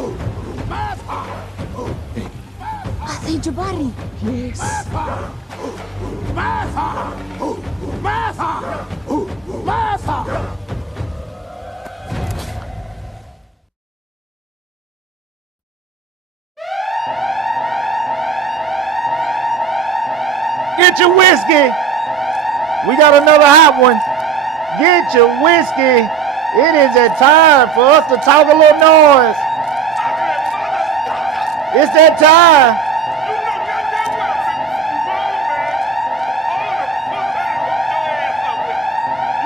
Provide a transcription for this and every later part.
Ate Jabari. Yes. Get your whiskey. We got another hot one. Get your whiskey. It is a time for us to talk a little noise. It's that time.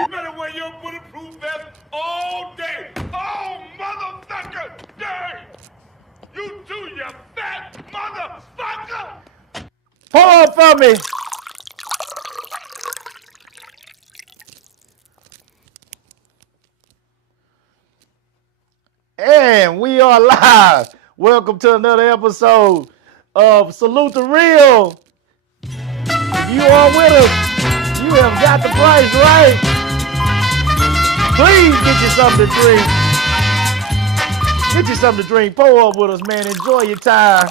You better wear your bulletproof vest all day. Oh, motherfucker! Day! You too, you fat motherfucker! Pull up for me. And we are live. Welcome to another episode of Salute the Real. If you are with us, you have got the price right. Please get you something to drink. Get you something to drink. Pull up with us, man. Enjoy your time.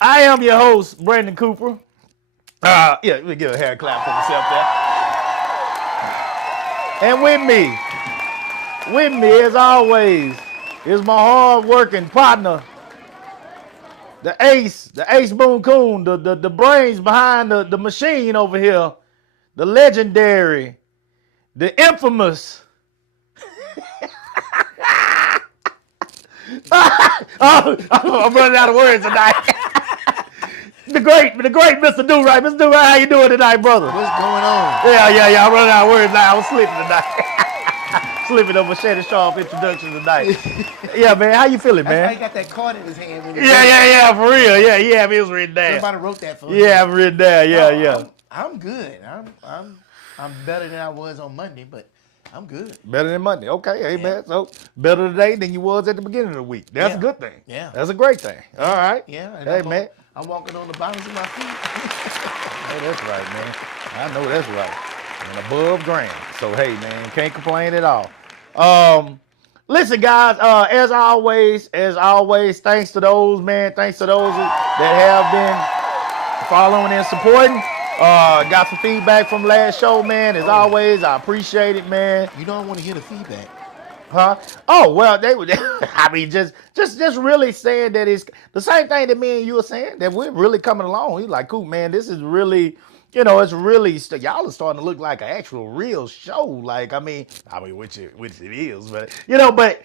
I am your host, Brandon Cooper. Yeah, let me give a hand clap for myself there. And with me as always, is my hard-working partner, the Ace Boone Coon, the brains behind the machine over here, the legendary, the infamous. I'm running out of words tonight. The great Mr. Do-Right. Mr. Do-Right, how you doing tonight, brother? What's going on? Yeah. I'm running out of words now. I'm sleeping tonight. Slipping over Shannon Sharp introduction tonight. Yeah, man. How you feeling, That's man? why he got that card in his hand. When he Yeah, for real. Yeah, it was written down. Somebody wrote that for him. Yeah, I've written down. Yeah. I'm good. I'm better than I was on Monday, but I'm good. Better than Monday. Okay, hey, man. So better today than you was at the beginning of the week. That's a good thing. Yeah. That's a great thing. All right. Yeah. And Hey, man. I'm walking on the bottoms of my feet. I know that's right, man. I know that's right. And above ground. So, hey, man, can't complain at all. Listen, guys, as always, thanks to those that have been following and supporting. Got some feedback from last show, man. As always, I appreciate it, man. You don't want to hear the feedback. Huh? Oh, well, they would. I mean, just really saying that it's the same thing that me and you are saying, that we're really coming along. He's like, cool, man, this is really, it's really, y'all are starting to look like an actual real show. Like, I mean, which it is, but, but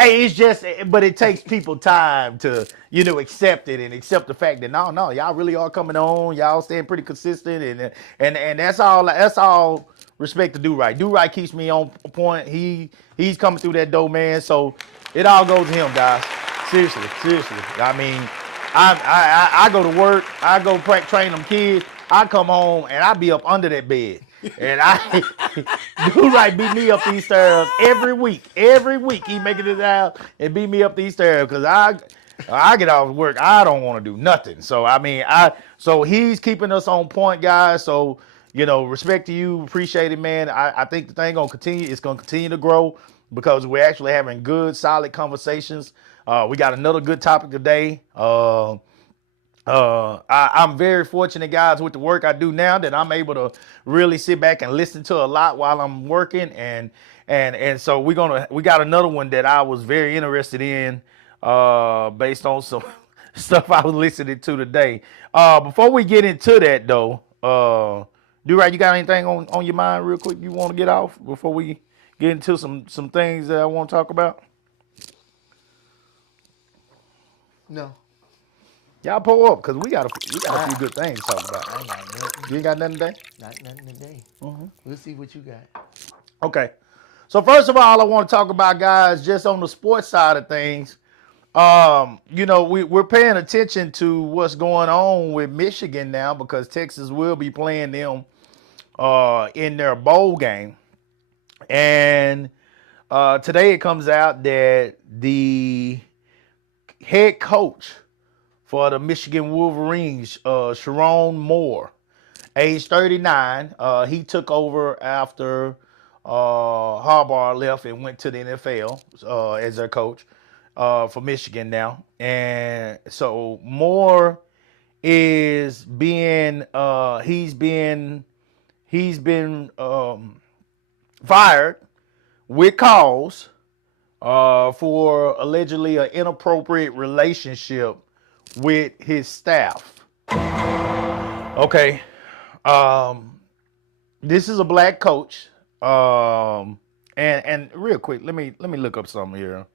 it's just, but it takes people time to, accept it and accept the fact that, no, y'all really are coming on. Y'all staying pretty consistent. And that's all respect to Do-Right. Do-Right keeps me on point. He's coming through that door, man. So it all goes to him, guys. Seriously. I mean, I go to work. I go train them kids. I come home and I be up under that bed. And Do-Right beat me up these stairs every week. Every week he making it out and beat me up these stairs because I get off work. I don't want to do nothing. So I mean, so he's keeping us on point, guys. So respect to you, appreciate it, man. I think the thing gonna continue. It's gonna continue to grow because we're actually having good, solid conversations. We got another good topic today. I'm very fortunate, guys, with the work I do now that I'm able to really sit back and listen to a lot while I'm working, and so we got another one that I was very interested in, based on some stuff I was listening to today. Before we get into that, though, Do-Right, you got anything on your mind real quick you want to get off before we get into some things that I want to talk about? No. Y'all pull up because we got a few good things to talk about. I ain't got nothing. You ain't got nothing today? Not nothing today. Mm-hmm. We'll see what you got. Okay. So first of all, I want to talk about, guys, just on the sports side of things. We're paying attention to what's going on with Michigan now because Texas will be playing them in their bowl game. And today it comes out that the head coach for the Michigan Wolverines, Sharon Moore, age 39, he took over after Harbaugh left and went to the NFL as their coach. for Michigan now, and so Moore is being he's been fired with cause for allegedly an inappropriate relationship with his staff. Okay, this is a black coach, and real quick, let me look up something here.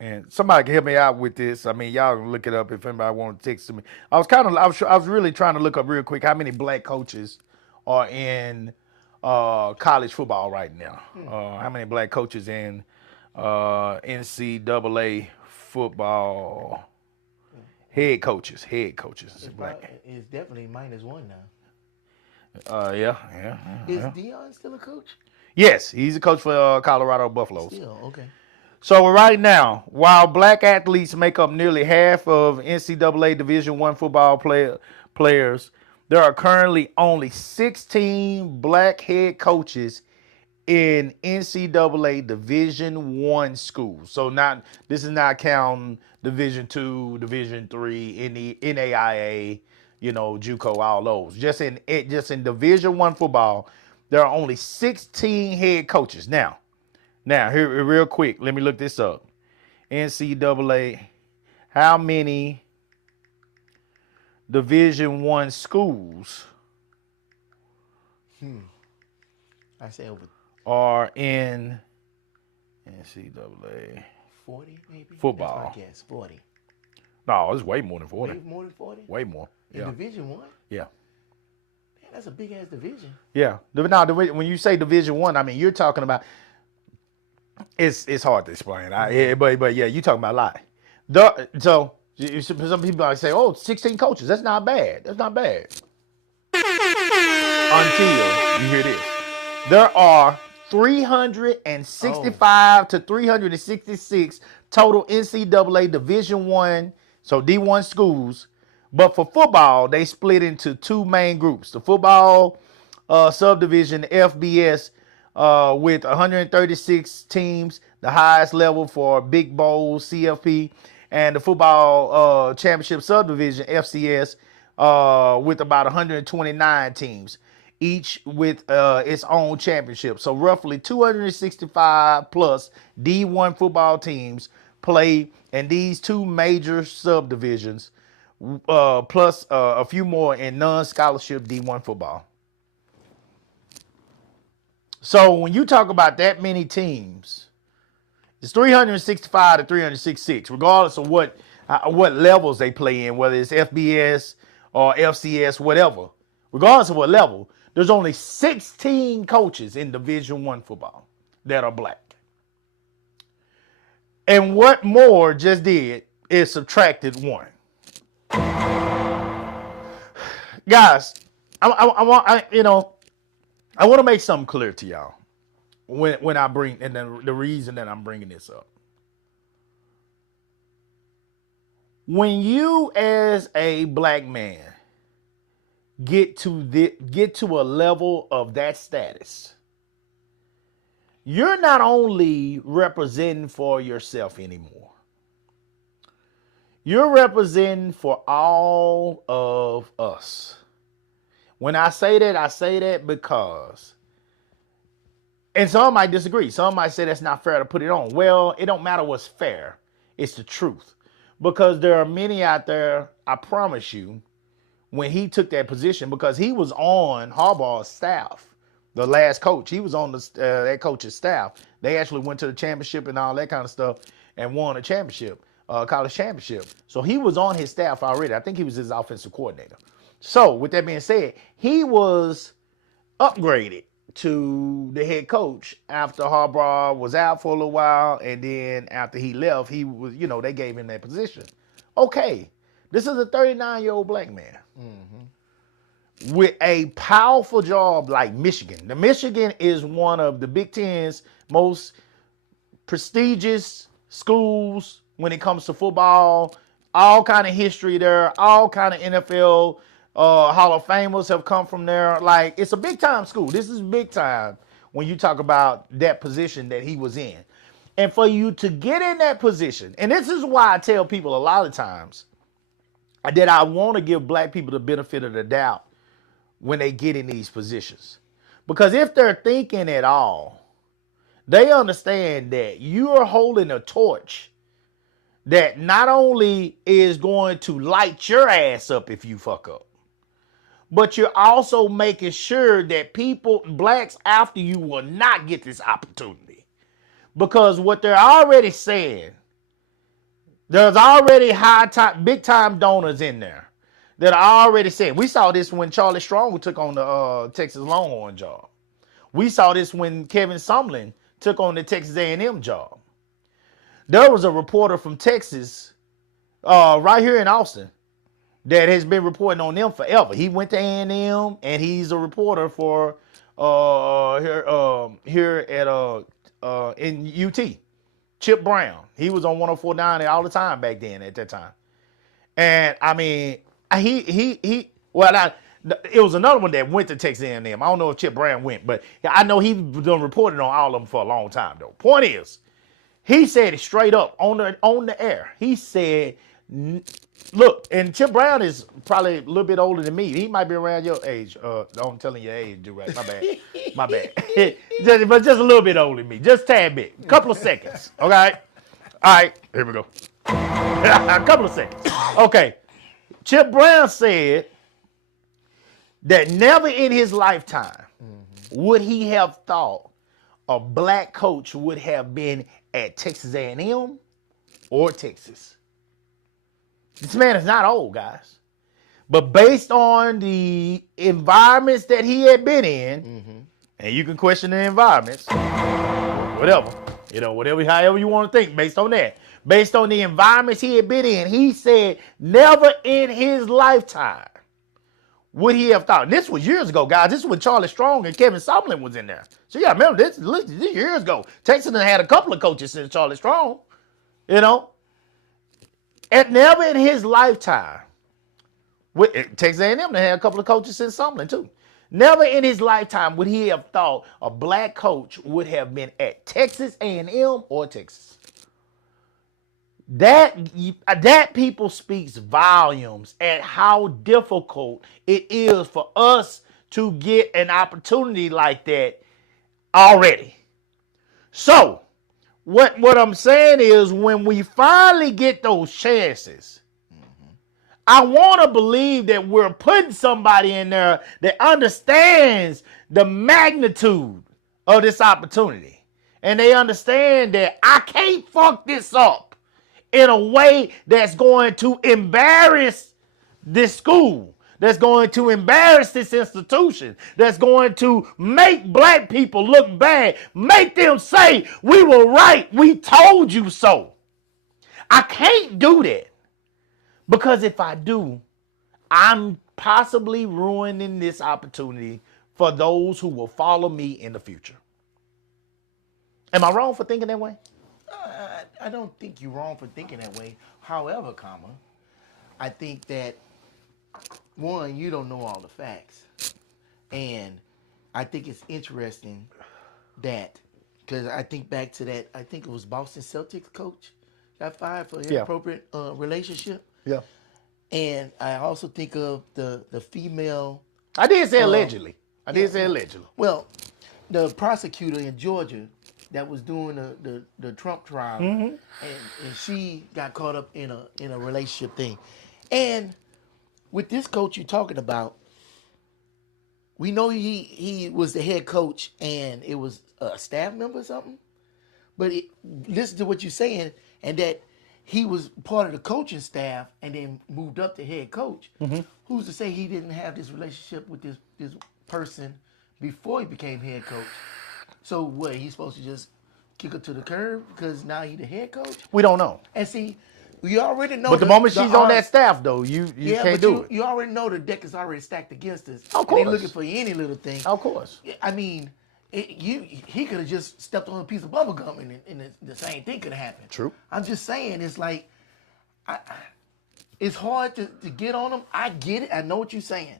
And somebody can help me out with this. I mean, y'all can look it up if anybody want to text to me. I was really trying to look up real quick how many black coaches are in college football right now. How many black coaches in NCAA football? Head coaches. It's definitely -1 now. Yeah. Is Deion still a coach? Yes, he's a coach for Colorado Buffaloes. Still, okay. So right now, while black athletes make up nearly half of NCAA Division I football players, there are currently only 16 black head coaches in NCAA Division I schools. So this is not counting Division II, Division III, NAIA, JUCO, all those. Just in Division I football, there are only 16 head coaches. Now, here, real quick, let me look this up. NCAA, how many Division I schools I say over are in NCAA 40, maybe? football? That's my guess, 40. No, it's way more than 40. Way more than 40? Way more. In Yeah. Division I? Yeah. Man, that's a big-ass division. Yeah. Now, when you say Division I mean, you're talking about, it's hard to explain. But yeah, you're talking about a lot. So some people might say, 16 coaches. That's not bad. Until you hear this. There are 365 to 366 total NCAA Division I, so D1 schools. But for football, they split into two main groups. The football subdivision, FBS, with 136 teams, the highest level for Big Bowl, CFP, and the football championship subdivision, FCS, with about 129 teams, each with its own championship. So roughly 265 plus D1 football teams play in these two major subdivisions, plus a few more in non-scholarship D1 football. So when you talk about that many teams, it's 365 to 366, regardless of what levels they play in, whether it's FBS or FCS, whatever. Regardless of what level, there's only 16 coaches in Division I football that are black. And what Moore just did is subtracted one. Guys, I want to make something clear to y'all when I bring, and then the reason that I'm bringing this up. When you as a black man get to a level of that status, you're not only representing for yourself anymore. You're representing for all of us. When I say that because, and some might disagree. Some might say that's not fair to put it on. Well, it don't matter what's fair. It's the truth. Because there are many out there, I promise you, when he took that position, because he was on Harbaugh's staff, the last coach. He was on that coach's staff. They actually went to the championship and all that kind of stuff and won a championship, college championship. So he was on his staff already. I think he was his offensive coordinator. So with that being said, he was upgraded to the head coach after Harbaugh was out for a little while, and then after he left, he was, they gave him that position. Okay, this is a 39-year-old black man with a powerful job like Michigan. The Michigan is one of the Big Ten's most prestigious schools when it comes to football. All kind of history there, all kind of NFL Hall of Famers have come from there. Like, it's a big time school. This is big time when you talk about that position that he was in. And for you to get in that position, and this is why I tell people a lot of times that I want to give black people the benefit of the doubt when they get in these positions. Because if they're thinking at all, they understand that you're holding a torch that not only is going to light your ass up if you fuck up, but you're also making sure that people, blacks after you, will not get this opportunity. Because what they're already saying, there's already big time donors in there that are already saying. We saw this when Charlie Strong took on the Texas Longhorn job. We saw this when Kevin Sumlin took on the Texas A&M job. There was a reporter from Texas, right here in Austin, that has been reporting on them forever. He went to A&M, and he's a reporter for here at in UT. Chip Brown. He was on 104.9 all the time back then at that time. And I mean, it was another one that went to Texas A&M. I don't know if Chip Brown went, but I know he's been reporting on all of them for a long time though. Point is, he said it straight up on the air. He said, look, and Chip Brown is probably a little bit older than me. He might be around your age. I'm telling your age, Durag. My bad. My bad. But just a little bit older than me. Just a tad bit. A couple of seconds. Okay? All right. Here we go. A couple of seconds. Okay. Chip Brown said that never in his lifetime would he have thought a black coach would have been at Texas A&M or Texas. This man is not old, guys. But based on the environments that he had been in, and you can question the environments, whatever, however you want to think based on that. Based on the environments he had been in, he said never in his lifetime would he have thought. And this was years ago, guys. This is when Charlie Strong and Kevin Sumlin was in there. So yeah, remember this years ago. Texas had a couple of coaches since Charlie Strong, And never in his lifetime, Texas A&M they had a couple of coaches since Sumlin too. Never in his lifetime would he have thought a black coach would have been at Texas A&M or Texas. That people speaks volumes at how difficult it is for us to get an opportunity like that already. So, what I'm saying is when we finally get those chances, I want to believe that we're putting somebody in there that understands the magnitude of this opportunity. And they understand that I can't fuck this up in a way that's going to embarrass this school, that's going to embarrass this institution, that's going to make black people look bad, make them say, we were right, we told you so. I can't do that because if I do, I'm possibly ruining this opportunity for those who will follow me in the future. Am I wrong for thinking that way? I don't think you're wrong for thinking that way. However, I think that, one, you don't know all the facts. And I think it's interesting that, because I think back to that, I think it was Boston Celtics coach got fired for inappropriate relationship. Yeah. And I also think of the female. I did say allegedly. Allegedly. Well, the prosecutor in Georgia that was doing the Trump trial, and she got caught up in a relationship thing. And with this coach you're talking about, we know he was the head coach and it was a staff member or something. But listen to what you're saying, and that he was part of the coaching staff and then moved up to head coach. Who's to say he didn't have this relationship with this person before he became head coach? So what, he's supposed to just kick her to the curb because now he's the head coach? We don't know. And see, you already know. But the moment she's on that staff, though, you can't do it. You already know the deck is already stacked against us. Of course. They're looking for any little thing. Of course. I mean, he could have just stepped on a piece of bubble gum and the same thing could have happened. True. I'm just saying, it's like, it's hard to get on them. I get it. I know what you're saying.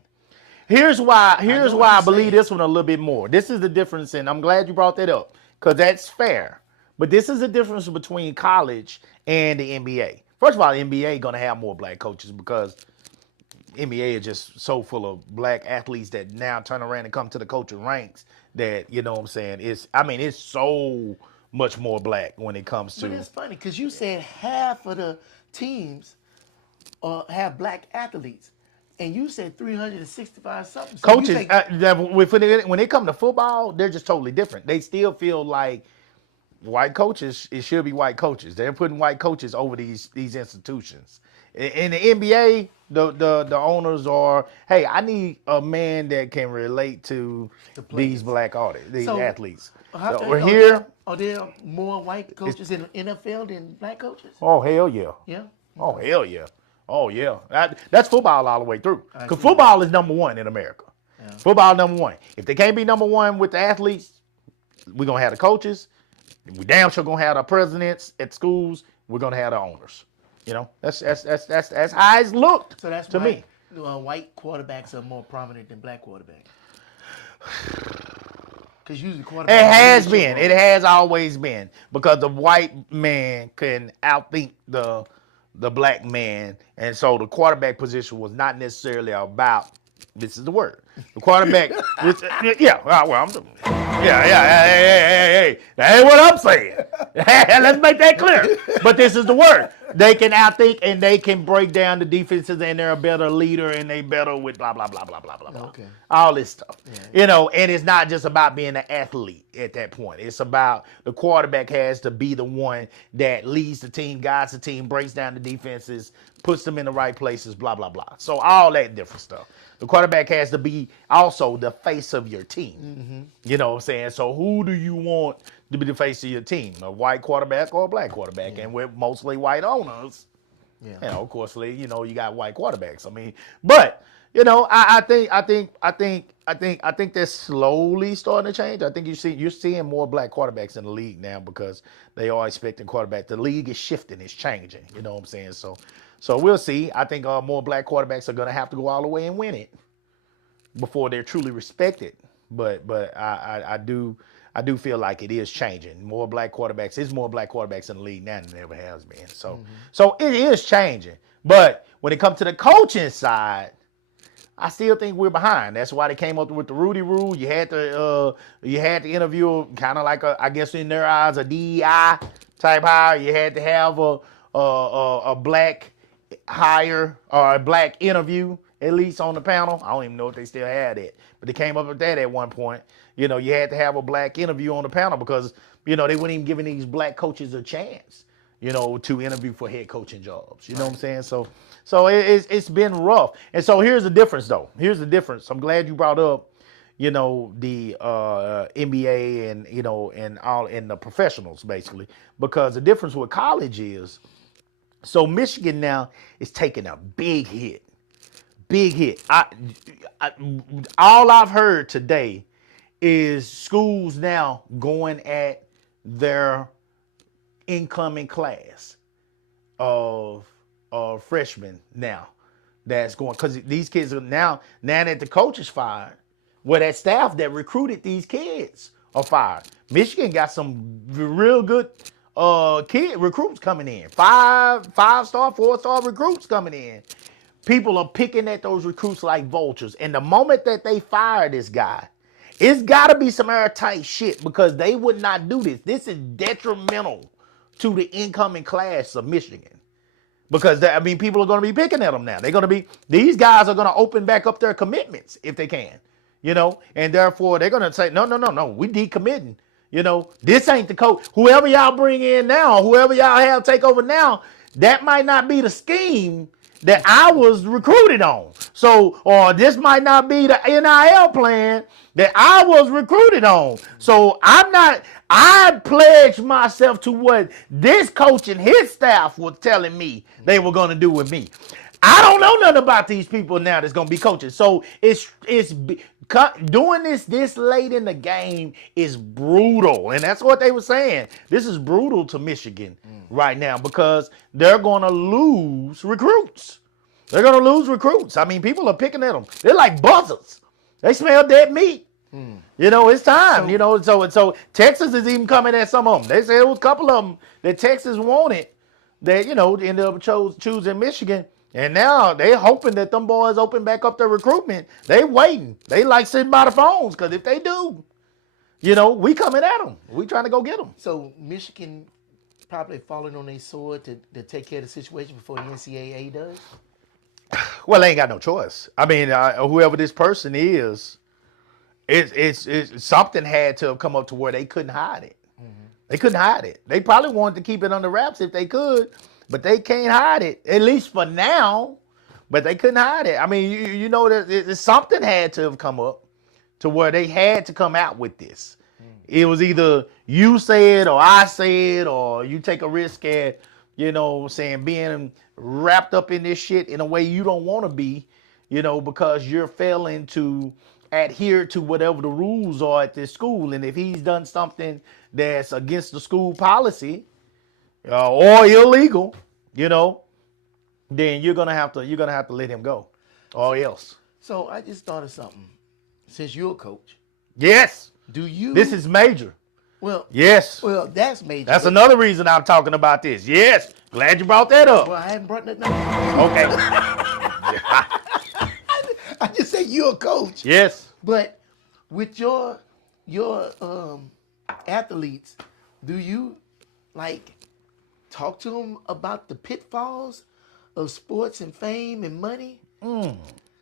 Here's why what I you're believe saying. this one a little bit more. This is the difference, and I'm glad you brought that up because that's fair. But this is the difference between college and the NBA. First of all, the NBA gonna have more black coaches because NBA is just so full of black athletes that now turn around and come to the coaching ranks that, you know what I'm saying, it's so much more black when it comes to But it's funny because you said half of the teams have black athletes, and you said 365 something. So you coaches. think- When it comes to football, they're just totally different. They still feel like white coaches, it should be white coaches. They're putting white coaches over these institutions. In the NBA, the owners are, hey, I need a man that can relate to these black artists, these So, athletes. how- So we're here. Are there more white coaches in the NFL than black coaches? Oh hell yeah. Yeah. Oh hell yeah. Oh yeah. That's football all the way through. I Because see. football is number one in America. Football number one. If they can't be number one with the athletes, we're gonna have the coaches. We damn sure gonna have the presidents at schools. We're gonna have the owners. You know, that's how it's looked So that's to why me. White quarterbacks are more prominent than black quarterbacks. Because usually quarterbacks. It has been. It has always been because the white man can outthink the black man, and so the quarterback position was not necessarily about. This is the word. The quarterback. Hey. That ain't what I'm saying. Let's make that clear. But this is the word. They can outthink and they can break down the defenses, and they're a better leader, and they better with blah blah blah blah blah blah. Okay. All this stuff. You know, and it's not just about being an athlete at that point. It's about the quarterback has to be the one that leads the team, guides the team, breaks down the defenses, puts them in the right places, blah blah blah. So all that different stuff. The quarterback has to be also the face of your team. You know what I'm saying? So who do you want to be the face of your team? A white quarterback or a black quarterback? And with mostly white owners, you know, of course, you know, you got white quarterbacks. I mean, but you know, I think that's slowly starting to change. I think you're seeing more black quarterbacks in the league now because they are expecting quarterback. The league is shifting, it's changing. You know what I'm saying? So we'll see. I think more black quarterbacks are going to have to go all the way and win it before they're truly respected. But I do feel like it is changing. More black quarterbacks. There's more black quarterbacks in the league now than there ever has been. So it is changing. But when it comes to the coaching side, I still think we're behind. That's why they came up with the Rudy Rule. You had to interview kind of like I guess in their eyes a DEI type hire. You had to have a black hire or a black interview at least on the panel. I don't even know if they still had it, but they came up with that at one point. You know, you had to have a black interview on the panel because you know they weren't even giving these black coaches a chance, you know, to interview for head coaching jobs. You know what I'm saying? So it's been rough. And so here's the difference, though. Here's the difference. I'm glad you brought up, you know, the NBA and you know and the professionals basically, because the difference with college is, so Michigan now is taking a big hit. Big hit. All I've heard today is schools now going at their incoming class of freshmen now. That's going because these kids are now that the coach is fired, well, that staff that recruited these kids are fired. Michigan got some real good recruits coming in. 5-star, 4-star recruits coming in. People are picking at those recruits like vultures. And the moment that they fire this guy, it's got to be some airtight shit because they would not do this. This is detrimental to the incoming class of Michigan. Because, people are going to be picking at them now. These guys are going to open back up their commitments if they can, you know, and therefore they're going to say, no, we decommitting. You know, this ain't the coach. Whoever y'all bring in now, whoever y'all have take over now, that might not be the scheme that I was recruited on. So, or this might not be the NIL plan that I was recruited on. So I pledged myself to what this coach and his staff was telling me they were going to do with me. I don't know nothing about these people now that's going to be coaches. So it's doing this late in the game is brutal. And that's what they were saying. This is brutal to Michigan right now because they're going to lose recruits. They're going to lose recruits. I mean, people are picking at them. They're like buzzards. They smell dead meat. You know, it's time. So- you know, so Texas is even coming at some of them. They said it was a couple of them that Texas wanted that, you know, ended up choosing Michigan. And now they hoping that them boys open back up their recruitment. They waiting. They like sitting by the phones because if they do, you know, we coming at them. We trying to go get them. So Michigan probably falling on their sword to take care of the situation before the NCAA does. Well, they ain't got no choice. I mean, whoever this person is, it's something had to have come up to where they couldn't hide it. They couldn't hide it. They probably wanted to keep it under wraps if they could, but they can't hide it, at least for now. But they couldn't hide it. I mean, you know that something had to have come up to where they had to come out with this. It was either you say it or I say it, or you take a risk at, you know, saying being wrapped up in this shit in a way you don't want to be, you know, because you're failing to adhere to whatever the rules are at this school. And if he's done something that's against the school policy or illegal, you know, then you're gonna have to let him go, or else. So I just thought of something. Since you're a coach, Yes, do you? this is major. well. Yes, Well, that's major. that's another reason I'm talking about this. Yes, glad you brought that up. Well, I haven't brought nothing up. Okay. I just say you're a coach. Yes. But with your athletes, do you like talk to them about the pitfalls of sports and fame and money?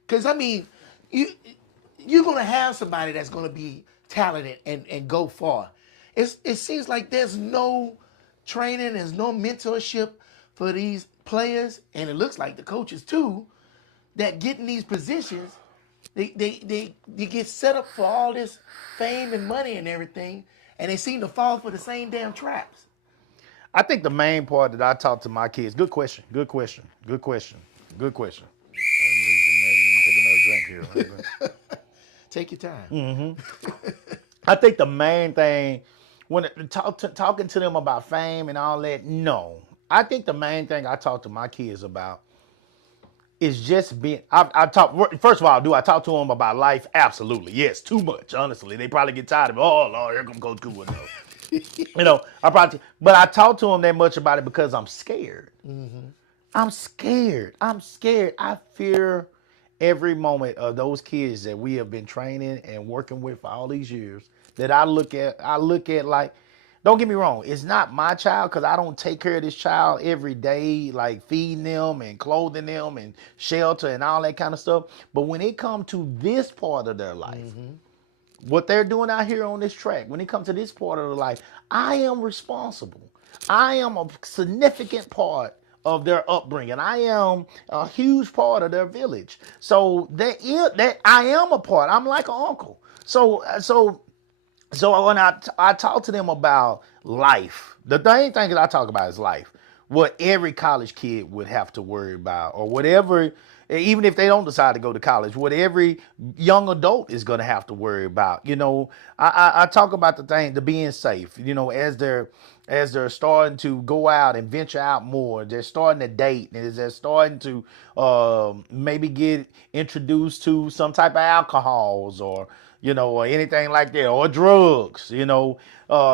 Because I mean, you're gonna have somebody that's gonna be talented and go far. It seems like there's no training, there's no mentorship for these players, and it looks like the coaches too, that get in these positions. They get set up for all this fame and money and everything, and they seem to fall for the same damn traps. I think the main part that I talk to my kids. Good question. Good question. Good question. Good question. Take another drink here. Take your time. I think the main thing when talking to them about fame and all that, no. I think the main thing I talk to my kids about is just being. I talk. First of all, do I talk to them about life? Absolutely, yes. Too much, honestly. They probably get tired of it. Oh Lord, here come Coach Cooper. You know, but I talk to them that much about it because I'm scared. I'm scared. I'm scared. I fear every moment of those kids that we have been training and working with for all these years. That I look at like, don't get me wrong, it's not my child because I don't take care of this child every day, like feeding them and clothing them and shelter and all that kind of stuff. But when it comes to this part of their life, what they're doing out here on this track, when it comes to this part of their life, I am responsible. I am a significant part of their upbringing. I am a huge part of their village. So that I am a part. I'm like an uncle. So when I talk to them about life, the main thing that I talk about is life. What every college kid would have to worry about, or whatever, even if they don't decide to go to college, what every young adult is going to have to worry about. You know, I talk about the being safe. You know, as they're starting to go out and venture out more, they're starting to date, and they're starting to maybe get introduced to some type of alcohols or, you know, or anything like that, or drugs, you know,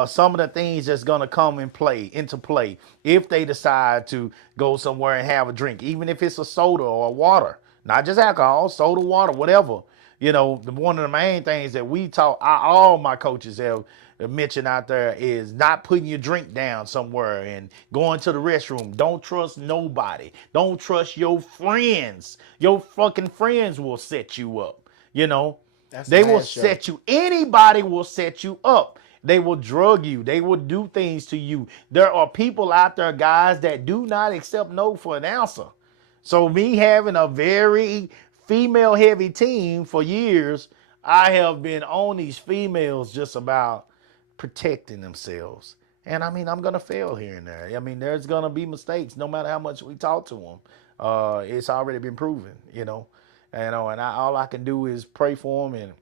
some of the things that's going to come into play if they decide to go somewhere and have a drink, even if it's a soda or water, not just alcohol, soda, water, whatever. You know, one of the main things that we taught, all my coaches have mentioned out there is not putting your drink down somewhere and going to the restroom. Don't trust nobody. Don't trust your friends. Your fucking friends will set you up, you know. They will set you. Anybody will set you up. They will drug you. They will do things to you. There are people out there, guys, that do not accept no for an answer. So me having a very female heavy team for years, I have been on these females just about protecting themselves. And I mean, I'm going to fail here and there. I mean, there's going to be mistakes no matter how much we talk to them. It's already been proven, you know. And all I can do is pray for them and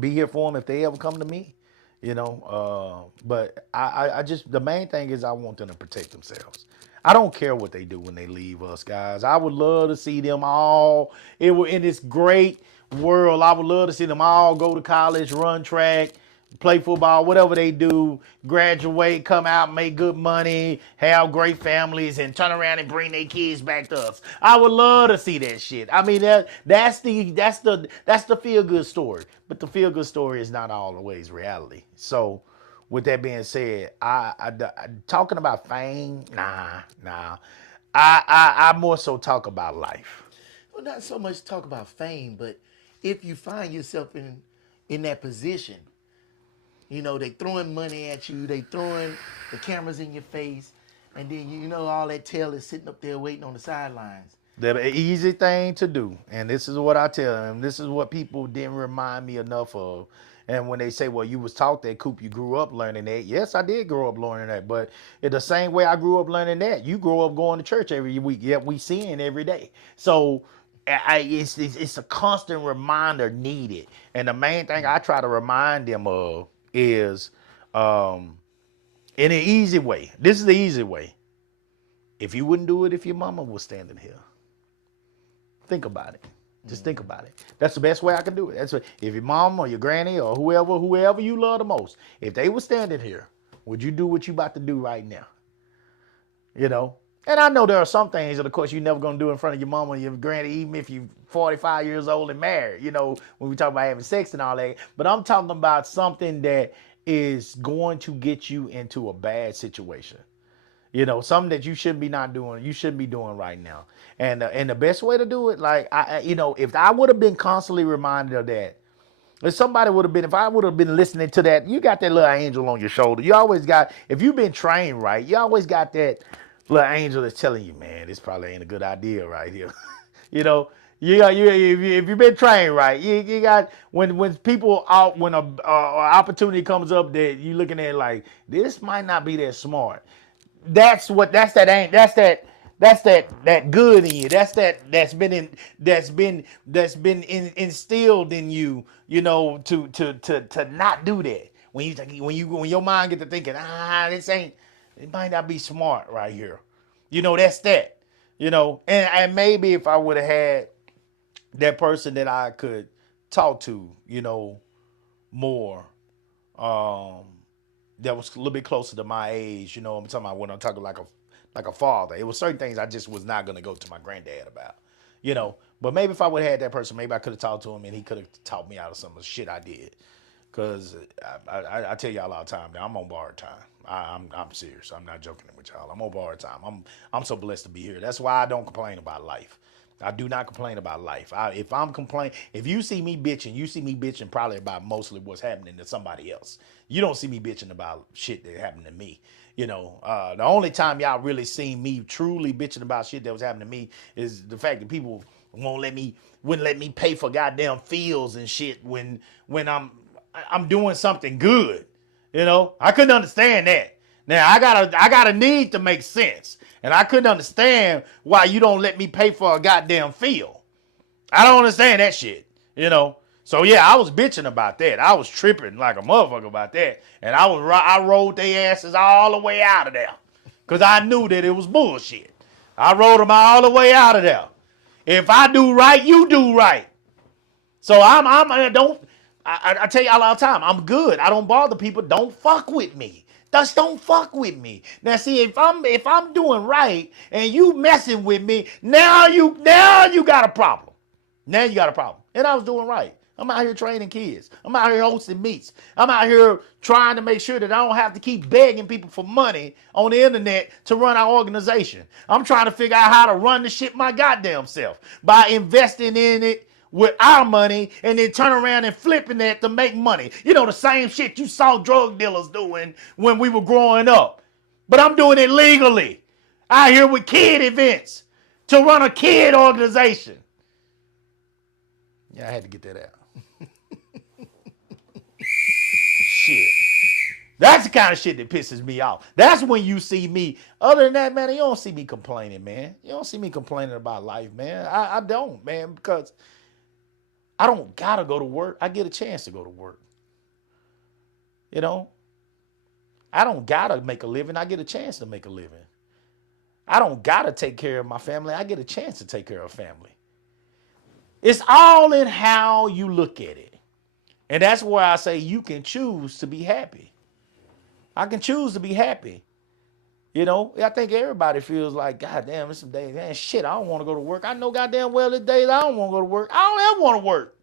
be here for them if they ever come to me, you know. But I just, the main thing is I want them to protect themselves. I don't care what they do when they leave us, guys. I would love to see them all in this great world. I would love to see them all go to college, run track, play football, whatever they do, graduate, come out, make good money, have great families, and turn around and bring their kids back to us. I would love to see that shit. I mean, that's the feel good story. But the feel good story is not always reality. So, with that being said, I talking about fame, nah. I more so talk about life. Well, not so much talk about fame, but if you find yourself in that position, they throwing money at you, they throwing the cameras in your face, and then all that tail is sitting up there waiting on the sidelines. The easy thing to do, and this is what I tell them. This is what people didn't remind me enough of. And when they say, well, you was taught that, Coop, you grew up learning that. Yes, I did grow up learning that. But in the same way I grew up learning that, you grow up going to church every week. Yet we sin every day. So it's a constant reminder needed. And the main thing I try to remind them of is in an easy way. This is the easy way. If you wouldn't do it if your mama was standing here. Think about it. Just think about it. That's the best way I can do it. That's what, if your mom or your granny or whoever you love the most, if they were standing here, would you do what you about to do right now? And I know there are some things that, of course, you're never going to do in front of your mom or your granny, even if you're 45 years old and married, when we talk about having sex and all that. But I'm talking about something that is going to get you into a bad situation. Something that you shouldn't be not doing, you shouldn't be doing right now. And the best way to do it, like, if I would have been constantly reminded of that, if I would have been listening to that, you got that little angel on your shoulder. You always got, if you've been trained right, you always got that little angel that's telling you, man, this probably ain't a good idea right here. If you've been trained right, you got, when people out, when a opportunity comes up that you looking at like, this might not be that smart. That's that good in you. That's been instilled in you, to not do that. When your mind get to thinking, it might not be smart right here. That's that. And maybe if I would have had that person that I could talk to, more, that was a little bit closer to my age, I'm talking about when I'm talking like a father. It was certain things I just was not going to go to my granddad about, But maybe if I would have had that person, maybe I could have talked to him and he could have taught me out of some of the shit I did. Because I tell y'all all the time, now I'm on borrowed time. I'm serious. I'm not joking with y'all. I'm on borrowed time. I'm so blessed to be here. That's why I don't complain about life. I do not complain about life. If you see me bitching probably about mostly what's happening to somebody else. You don't see me bitching about shit that happened to me. The only time y'all really seen me truly bitching about shit that was happening to me is the fact that people wouldn't let me pay for goddamn fields and shit when I'm doing something good. I couldn't understand that. Now I got a need to make sense. And I couldn't understand why you don't let me pay for a goddamn field. I don't understand that shit, So yeah, I was bitching about that. I was tripping like a motherfucker about that. And I rolled their asses all the way out of there. Because I knew that it was bullshit. I rolled them all the way out of there. If I do right, you do right. So I tell y'all all the time, I'm good. I don't bother people. Don't fuck with me. Just don't fuck with me. Now see, if I'm doing right and you messing with me, now you got a problem. Now you got a problem. And I was doing right. I'm out here training kids. I'm out here hosting meets. I'm out here trying to make sure that I don't have to keep begging people for money on the internet to run our organization. I'm trying to figure out how to run the shit my goddamn self by investing in it with our money and then turn around and flipping that to make money. The same shit you saw drug dealers doing when we were growing up. But I'm doing it legally. Out here with kid events to run a kid organization. Yeah, I had to get that out. Shit. That's the kind of shit that pisses me off. That's when you see me. Other than that, man, you don't see me complaining, man. You don't see me complaining about life, man. I don't, man, because I don't gotta go to work. I get a chance to go to work. I don't gotta make a living. I get a chance to make a living. I don't got to take care of my family. I get a chance to take care of family. It's all in how you look at it. And that's where I say you can choose to be happy. I can choose to be happy. You know, I think everybody feels like, God damn, it's some days, man, shit, I don't want to go to work. I know goddamn well there's days I don't want to go to work. I don't ever want to work.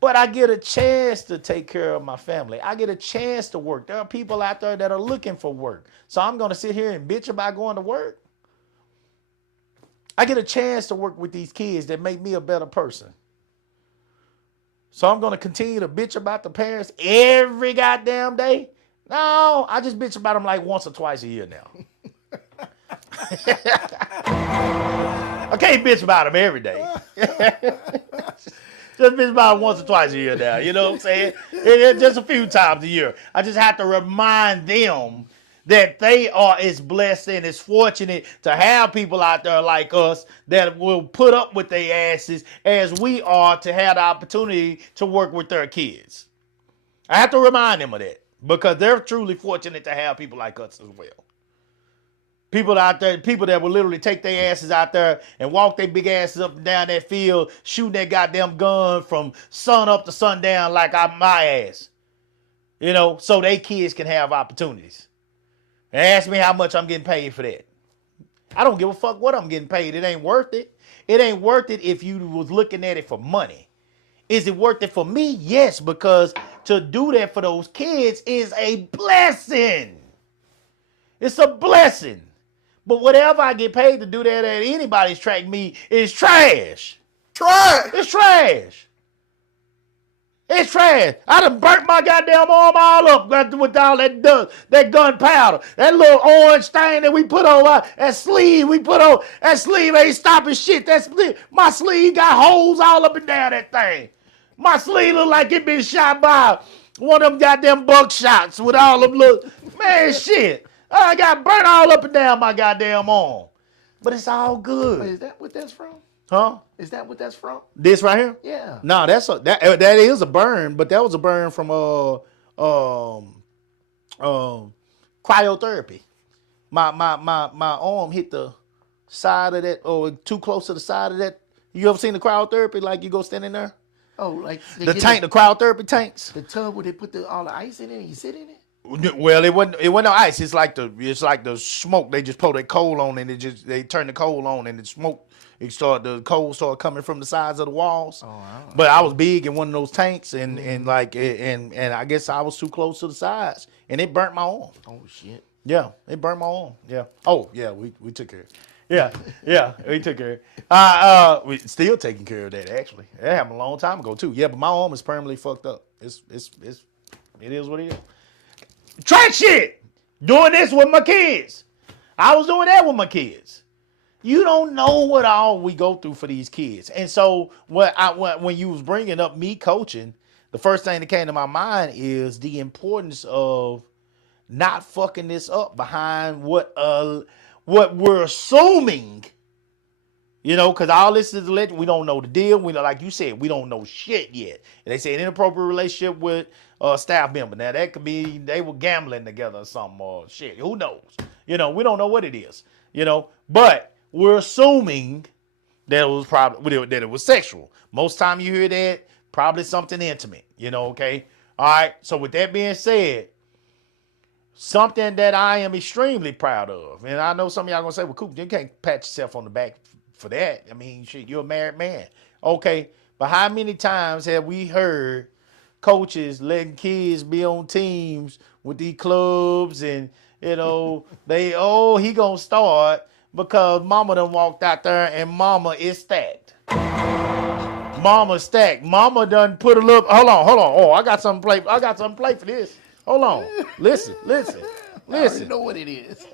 But I get a chance to take care of my family. I get a chance to work. There are people out there that are looking for work. So I'm going to sit here and bitch about going to work. I get a chance to work with these kids that make me a better person. So I'm going to continue to bitch about the parents every goddamn day? No, I just bitch about them like once or twice a year now. I can't bitch about them every day. Just bitch about it once or twice a year now. You know what I'm saying? Just a few times a year. I just have to remind them that they are as blessed and as fortunate to have people out there like us that will put up with their asses as we are to have the opportunity to work with their kids. I have to remind them of that because they're truly fortunate to have people like us as well. People out there, people that will literally take their asses out there and walk their big asses up and down that field, shooting that goddamn gun from sun up to sundown like my ass. You know, so they kids can have opportunities. And ask me how much I'm getting paid for that. I don't give a fuck what I'm getting paid. It ain't worth it. It ain't worth it if you was looking at it for money. Is it worth it for me? Yes, because to do that for those kids is a blessing. It's a blessing. But whatever I get paid to do that at anybody's track meet is trash. Trash. It's trash. It's trash. I done burnt my goddamn arm all up with all that dust, that gunpowder, that little orange thing that we put on, that sleeve we put on. That sleeve ain't stopping shit. My sleeve got holes all up and down that thing. My sleeve look like it been shot by one of them goddamn buckshots with all them little, man, shit. I got burnt all up and down my goddamn arm. But it's all good. Wait, is that what that's from? Huh? Is that what that's from? This right here? Yeah. No, that is a burn, but that was a burn from cryotherapy. My arm hit the side of that, or too close to the side of that. You ever seen the cryotherapy? Like you go stand in there? Oh, like The cryotherapy tanks. the tub where they put all the ice in it and you sit in it? Well, it wasn't no ice. It's like the smoke. They just pour that coal on and they turn the coal on and the smoke. The coal started coming from the sides of the walls. Oh, but I was big in one of those tanks and I guess I was too close to the sides and it burnt my arm. Oh shit. Yeah, it burnt my arm. Yeah. Oh yeah, we took care of it. Yeah, we took care of it. We still taking care of that actually. That happened a long time ago too. Yeah, but my arm is permanently fucked up. It is what it is. Track shit. Doing this with my kids. I was doing that with my kids. You don't know what all we go through for these kids. And so when you was bringing up me coaching, the first thing that came to my mind is the importance of not fucking this up behind what we're assuming. You know, because all this is alleged. We don't know the deal. We know, like you said, we don't know shit yet. And they say an inappropriate relationship with a staff member. Now that could be they were gambling together or something or shit. Who knows? You know, we don't know what it is. You know, but we're assuming that it was sexual. Most time you hear that, probably something intimate. You know, okay. All right. So with that being said, something that I am extremely proud of, and I know some of y'all gonna say, "Well, Coop, you can't pat yourself on the back for that. I mean, shit, you're a married man." Okay, but how many times have we heard coaches letting kids be on teams with these clubs and, you know, he gonna start because mama done walked out there and mama is stacked. Mama stacked. Mama done put a little, hold on. Oh, I got something to play for this. Hold on. Listen. I already know what it is.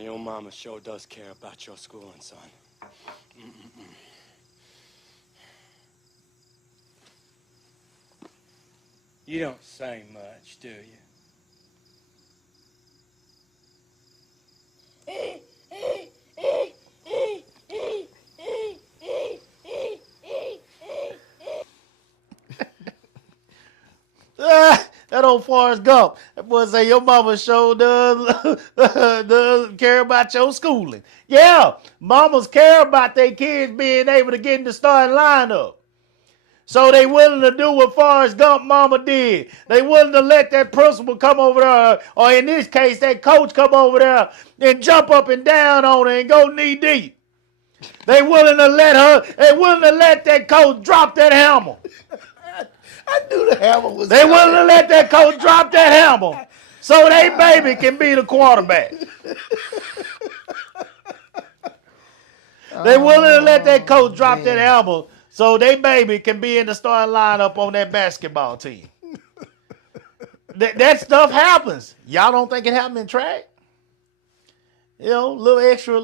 Your mama sure does care about your schooling, son. You don't say much, do you? That old Forrest Gump. That boy say your mama sure does care about your schooling. Yeah, mamas care about their kids being able to get in the starting lineup. So they willing to do what Forrest Gump mama did. They willing to let that principal come over there, or in this case, that coach come over there and jump up and down on her and go knee deep. They willing to let that coach drop that hammer. I knew the hammer was They willing to let that coach drop that hammer so they baby can be the quarterback. They willing to let that coach drop that hammer so they baby can be in the starting lineup on that basketball team. That stuff happens. Y'all don't think it happened in track? You know, little extra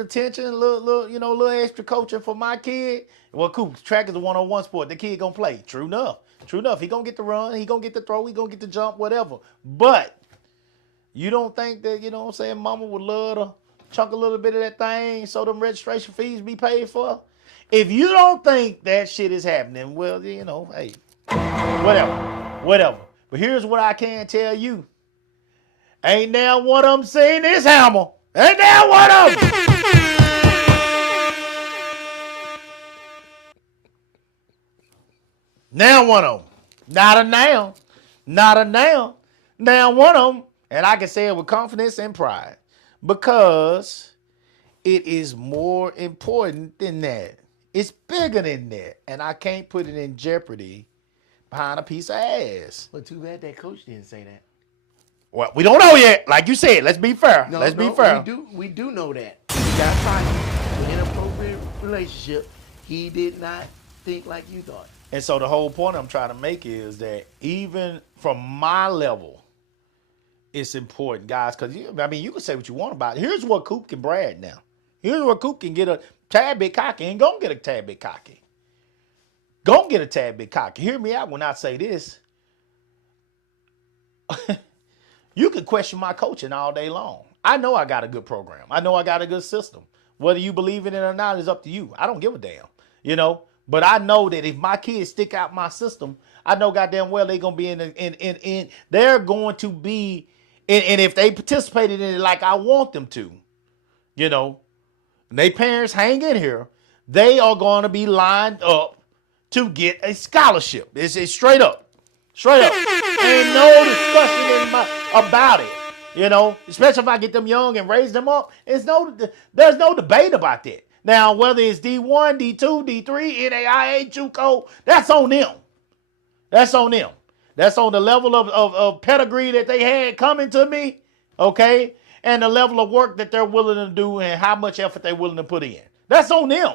attention, little extra coaching for my kid. Well, cool. Track is a 1-on-1 sport. The kid gonna play. True enough. He gonna get the run. He gonna get the throw. He gonna get the jump. Whatever. But you don't think that, you know what I'm saying, mama would love to chunk a little bit of that thing so them registration fees be paid for? If you don't think that shit is happening, well, you know, hey, whatever. But here's what I can tell you. Ain't now one of them seen this hammer. Ain't now one of them. Now one of them. Not a now. Now one of them. And I can say it with confidence and pride. Because it is more important than that. It's bigger than that. And I can't put it in jeopardy behind a piece of ass. But too bad that coach didn't say that. Well, we don't know yet. Like you said, let's be fair. Be fair. We do know that. He got fired with an inappropriate relationship. He did not think like you thought. And so the whole point I'm trying to make is that even from my level, it's important, guys, because you can say what you want about it. Here's what Coop can brag now. Here's where Coop can get a tad bit cocky. Ain't gonna get a tad bit cocky. Hear me out when I say this. You can question my coaching all day long. I know I got a good program. I know I got a good system. Whether you believe in it or not is up to you. I don't give a damn, you know. But I know that if my kids stick out my system, I know goddamn well they're gonna be they're going to be and if they participated in it like I want them to, you know, and they parents hang in here, they are going to be lined up to get a scholarship. It's straight up. Ain't no discussion about it. You know, especially if I get them young and raise them up, there's no debate about that. Now, whether it's D1, D2, D3, NAIA, JUCO, that's on them. That's on the level of pedigree that they had coming to me, okay? And the level of work that they're willing to do and how much effort they're willing to put in. That's on them.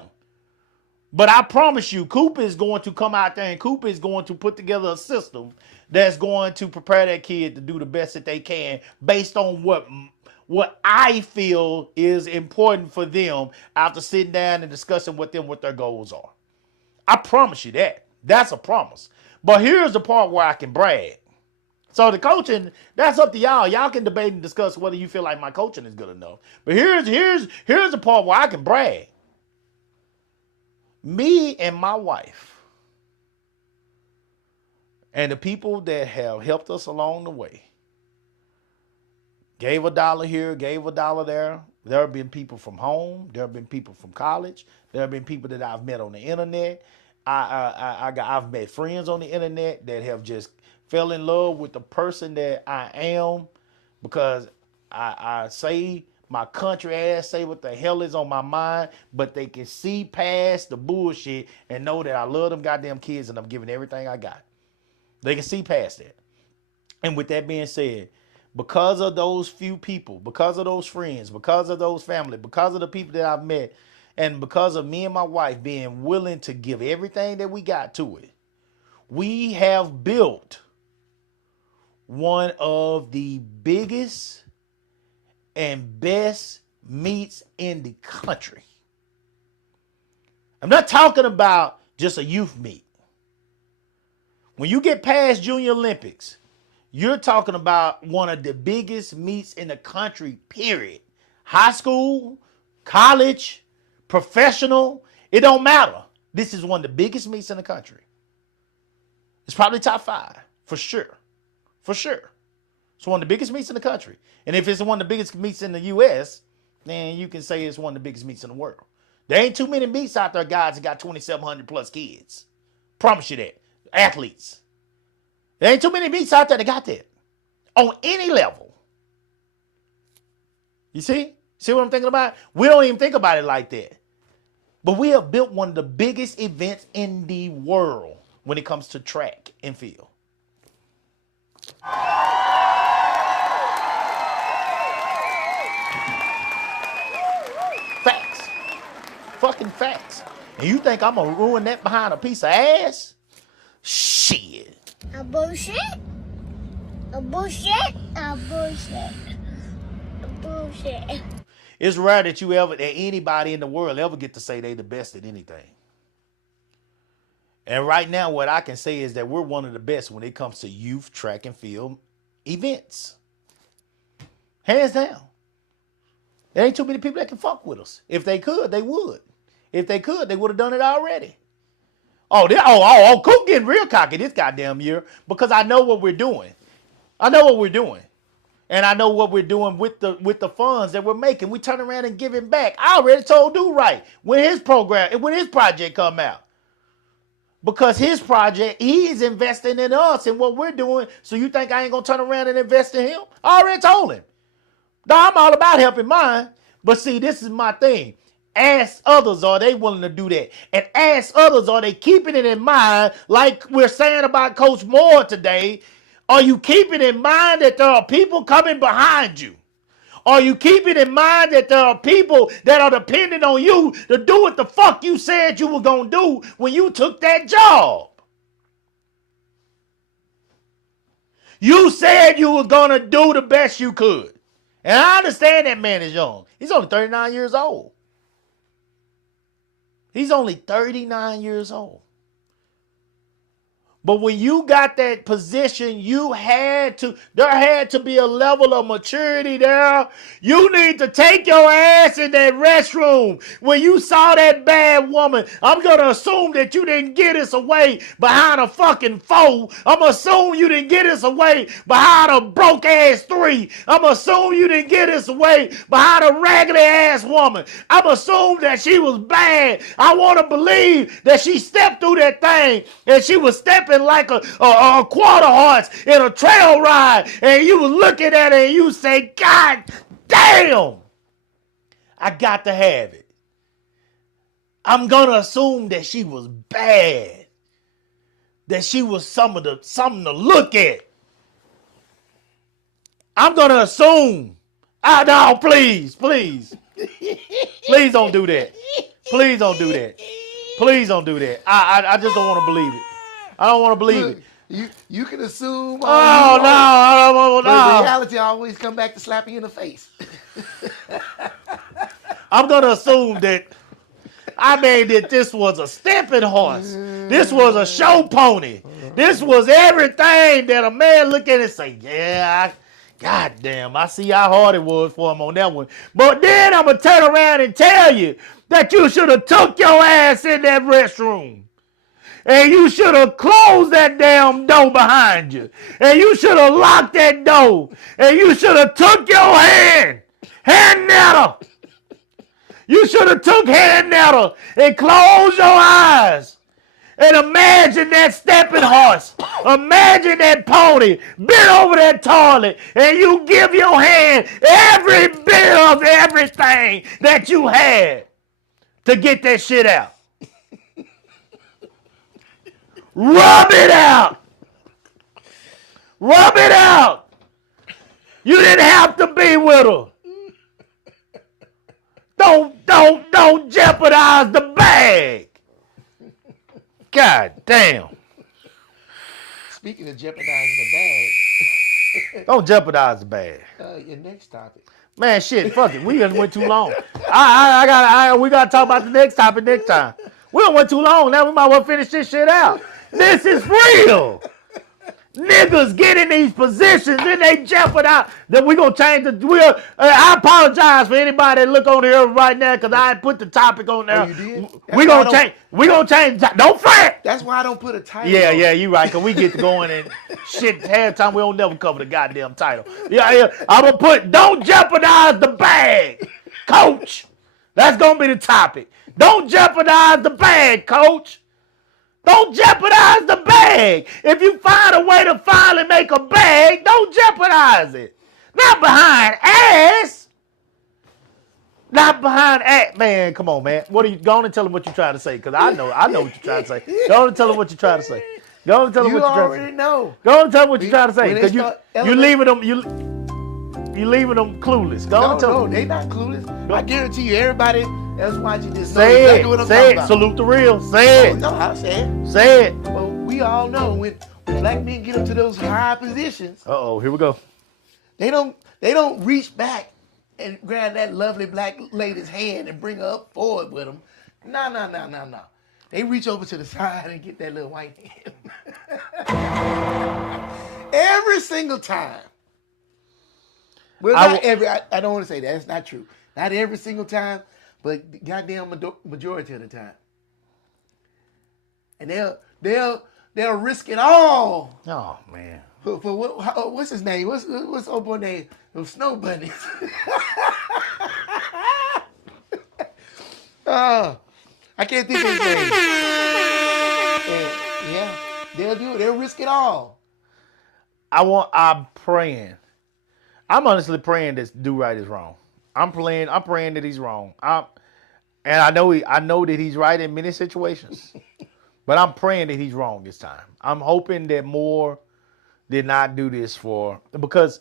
But I promise you, Coop is going to come out there and Coop is going to put together a system that's going to prepare that kid to do the best that they can based on what I feel is important for them after sitting down and discussing with them what their goals are. I promise you that. That's a promise. But here's the part where I can brag. So the coaching, that's up to y'all. Y'all can debate and discuss whether you feel like my coaching is good enough. But here's the part where I can brag. Me and my wife and the people that have helped us along the way gave $1 here, gave $1 there. There have been people from home. There have been people from college. There have been people that I've met on the internet. I've met friends on the internet that have just fell in love with the person that I am because I say my country ass, say what the hell is on my mind, but they can see past the bullshit and know that I love them goddamn kids and I'm giving everything I got. They can see past that. And with that being said, because of those few people, because of those friends, because of those family, because of the people that I've met, and because of me and my wife being willing to give everything that we got to it, we have built one of the biggest and best meets in the country. I'm not talking about just a youth meet. When you get past Junior Olympics, you're talking about one of the biggest meets in the country, period. High school, college, professional, it don't matter. This is one of the biggest meets in the country. It's probably top 5. For sure. For sure. It's one of the biggest meets in the country. And if it's one of the biggest meets in the U.S., then you can say it's one of the biggest meets in the world. There ain't too many meets out there, guys, that got 2,700 plus kids. Promise you that. Athletes. There ain't too many meets out there that got that. On any level. You see? See what I'm thinking about? We don't even think about it like that. But we have built one of the biggest events in the world when it comes to track and field. Facts. Fucking facts. And you think I'm gonna ruin that behind a piece of ass? Shit. A bullshit? A bullshit? A bullshit? A bullshit? It's rare that anybody in the world ever get to say they the best at anything. And right now, what I can say is that we're one of the best when it comes to youth track and field events. Hands down. There ain't too many people that can fuck with us. If they could, they would. If they could, they would have done it already. Coop getting real cocky this goddamn year because I know what we're doing. I know what we're doing. And I know what we're doing with the funds that we're making. We turn around and give it back. I already told Do-Right when his project come out. Because his project, he's investing in us and what we're doing. So you think I ain't gonna turn around and invest in him? I already told him. No, I'm all about helping mine. But see, this is my thing. Ask others, are they willing to do that? And ask others, are they keeping it in mind, like we're saying about Coach Moore today? Are you keeping in mind that there are people coming behind you? Are you keeping in mind that there are people that are dependent on you to do what the fuck you said you were going to do when you took that job? You said you were going to do the best you could. And I understand that man is young. He's only 39 years old. He's only 39 years old. But when you got that position, there had to be a level of maturity there. You need to take your ass in that restroom. When you saw that bad woman, I'm going to assume that you didn't get us away behind a fucking 4. I'm going to assume you didn't get us away behind a broke ass 3. I'm going to assume you didn't get us away behind a raggedy ass woman. I'm going to assume that she was bad. I want to believe that she stepped through that thing and she was stepping like a quarter horse in a trail ride, and you were looking at it and you say, God damn, I got to have it. I'm gonna assume that she was bad, that she was something to look at. I'm gonna assume. No, please please don't do that. Please don't do that. Please don't do that. I just don't want to believe it. I don't want to believe it. You can assume. I don't want to. But reality always come back to slap you in the face. I'm gonna assume that that this was a stepping horse. This was a show pony. This was everything that a man look at and say, yeah, God damn, I see how hard it was for him on that one. But then I'm gonna turn around and tell you that you should have took your ass in that restroom. And you should have closed that damn door behind you. And you should have locked that door. And you should have took your hand nettle. You should have took hand nettle and closed your eyes. And imagine that stepping horse. Imagine that pony bent over that toilet. And you give your hand every bit of everything that you had to get that shit out. Rub it out. Rub it out. You didn't have to be with her. Don't jeopardize the bag. God damn. Speaking of jeopardizing the bag, Don't jeopardize the bag. your next topic. Man, shit, fuck it. We just went too long. We gotta talk about the next topic next time. We don't went too long. Now we might well finish this shit out. This is real. niggas get in these positions and they jeopardize that we gonna change the. I apologize for anybody that look on here right now because I put the topic on there. Oh, you did? We gonna change. We gonna change. Don't fret. That's why I don't put a title. Yeah, on yeah, it. you right. Cause we get to going and shit. Half time we don't never cover the goddamn title. Yeah, yeah. I'm gonna put don't jeopardize the bag, coach. That's gonna be the topic. Don't jeopardize the bag, coach. Don't jeopardize the bag. If you find a way to finally make a bag, don't jeopardize it. Not behind ass. Not behind ass. Man, come on, man. What are you going to tell him what you're trying to say? Because I know what you're trying to say. Go on and tell him what you're trying to say. Go on and tell him You what you're trying to already say. know. Go on and tell him what you're trying to say. When they Because start you elevating- leaving them you leaving them clueless. Go on and tell No, them. they not clueless. I guarantee you, everybody that's watching this knows Say exactly what it. I'm Say talking it. about. Salute the real. Say Oh, it. no, I said. Say it. Well, we all know when black men get up to those high positions, Uh-oh, here we go. they don't reach back and grab that lovely black lady's hand and bring her up forward with them. No. They reach over to the side and get that little white hand. Every single time. Well, I not will- every. I don't want to say that. That's not true. Not every single time, but the goddamn majority of the time. And they'll risk it all Oh, man. for what's his name? What's old boy name? Those snow bunnies. I can't think of his name. And, yeah, they'll do it. They'll risk it all. I'm praying. I'm honestly praying this do right is wrong. I'm praying that he's wrong. And I know that he's right in many situations. But I'm praying that he's wrong this time. I'm hoping that more did not do this because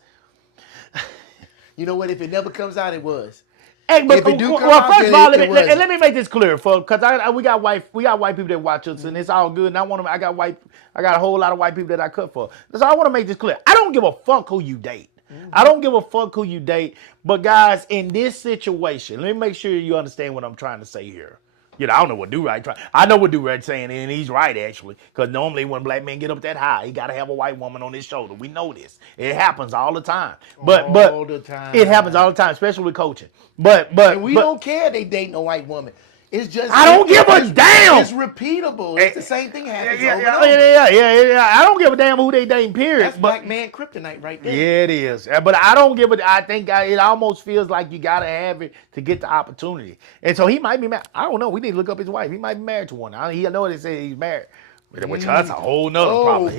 You know what? If it never comes out, it was. hey, but If it do come well, out, first of all, then it wasn't. let me make this clear, because we got white people that watch us, and it's all good. And I got a whole lot of white people that I cut for. So I want to make this clear. I don't give a fuck who you date. I don't give a fuck who you date. But guys, in this situation, let me make sure you understand what I'm trying to say here. You know, I don't know what Do-Right trying. I know what Do-Right's saying, and he's right actually. Because normally when black men get up that high, he got to have a white woman on his shoulder. We know this. It happens all the time. But All the time. it happens all the time, especially with coaching. But And we don't care they dating a white woman. It's just I don't give a damn. It's repeatable. It's the same thing happens Yeah, over and over. yeah. I don't give a damn who they dating, period. That's But black man kryptonite right there. yeah, it is. But I don't give a. I think it almost feels like you gotta have it to get the opportunity. And so he might be married. I don't know. We need to look up his wife. He might be married to one. I know they say he's married. Which that's a whole nother Oh, problem. boy.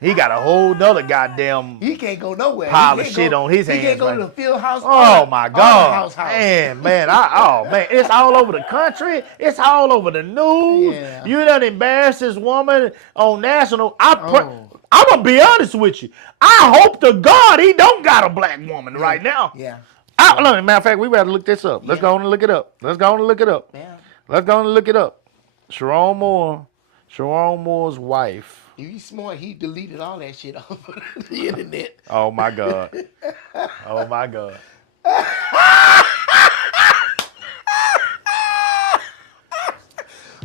He got a whole nother goddamn He can't go nowhere. pile He of can't shit go- on his He hands. can't go right? to the field house. Oh or my the God, house. man, it's all over the country. It's all over the news. Yeah. You done embarrassed this woman on national. Oh. I'm gonna be honest with you. I hope to God he don't got a black woman right now. Yeah. Look, matter of fact, we better look this up. Let's go on and look it up. Yeah. Let's go on and look it up. Sharon Moore's wife. If he's smart, he deleted all that shit off of the internet. Oh my God. Oh my God.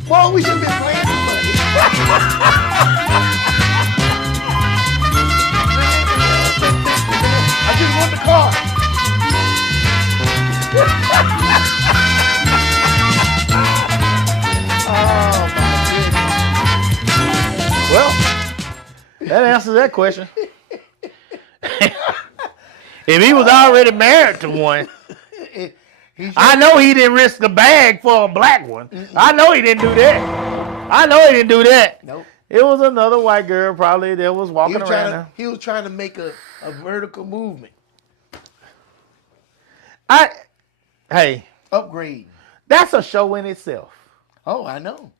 Boy, we should have been playing some money. I just want the car. Oh my Well, that answers that question. If he was already married to one, goodness. He I know he didn't risk the bag for a black one. I know he didn't do that. Nope. It was another white girl probably that was walking around there. He was trying to make a vertical movement. Hey, Upgrade. that's a show in itself. Oh, I know.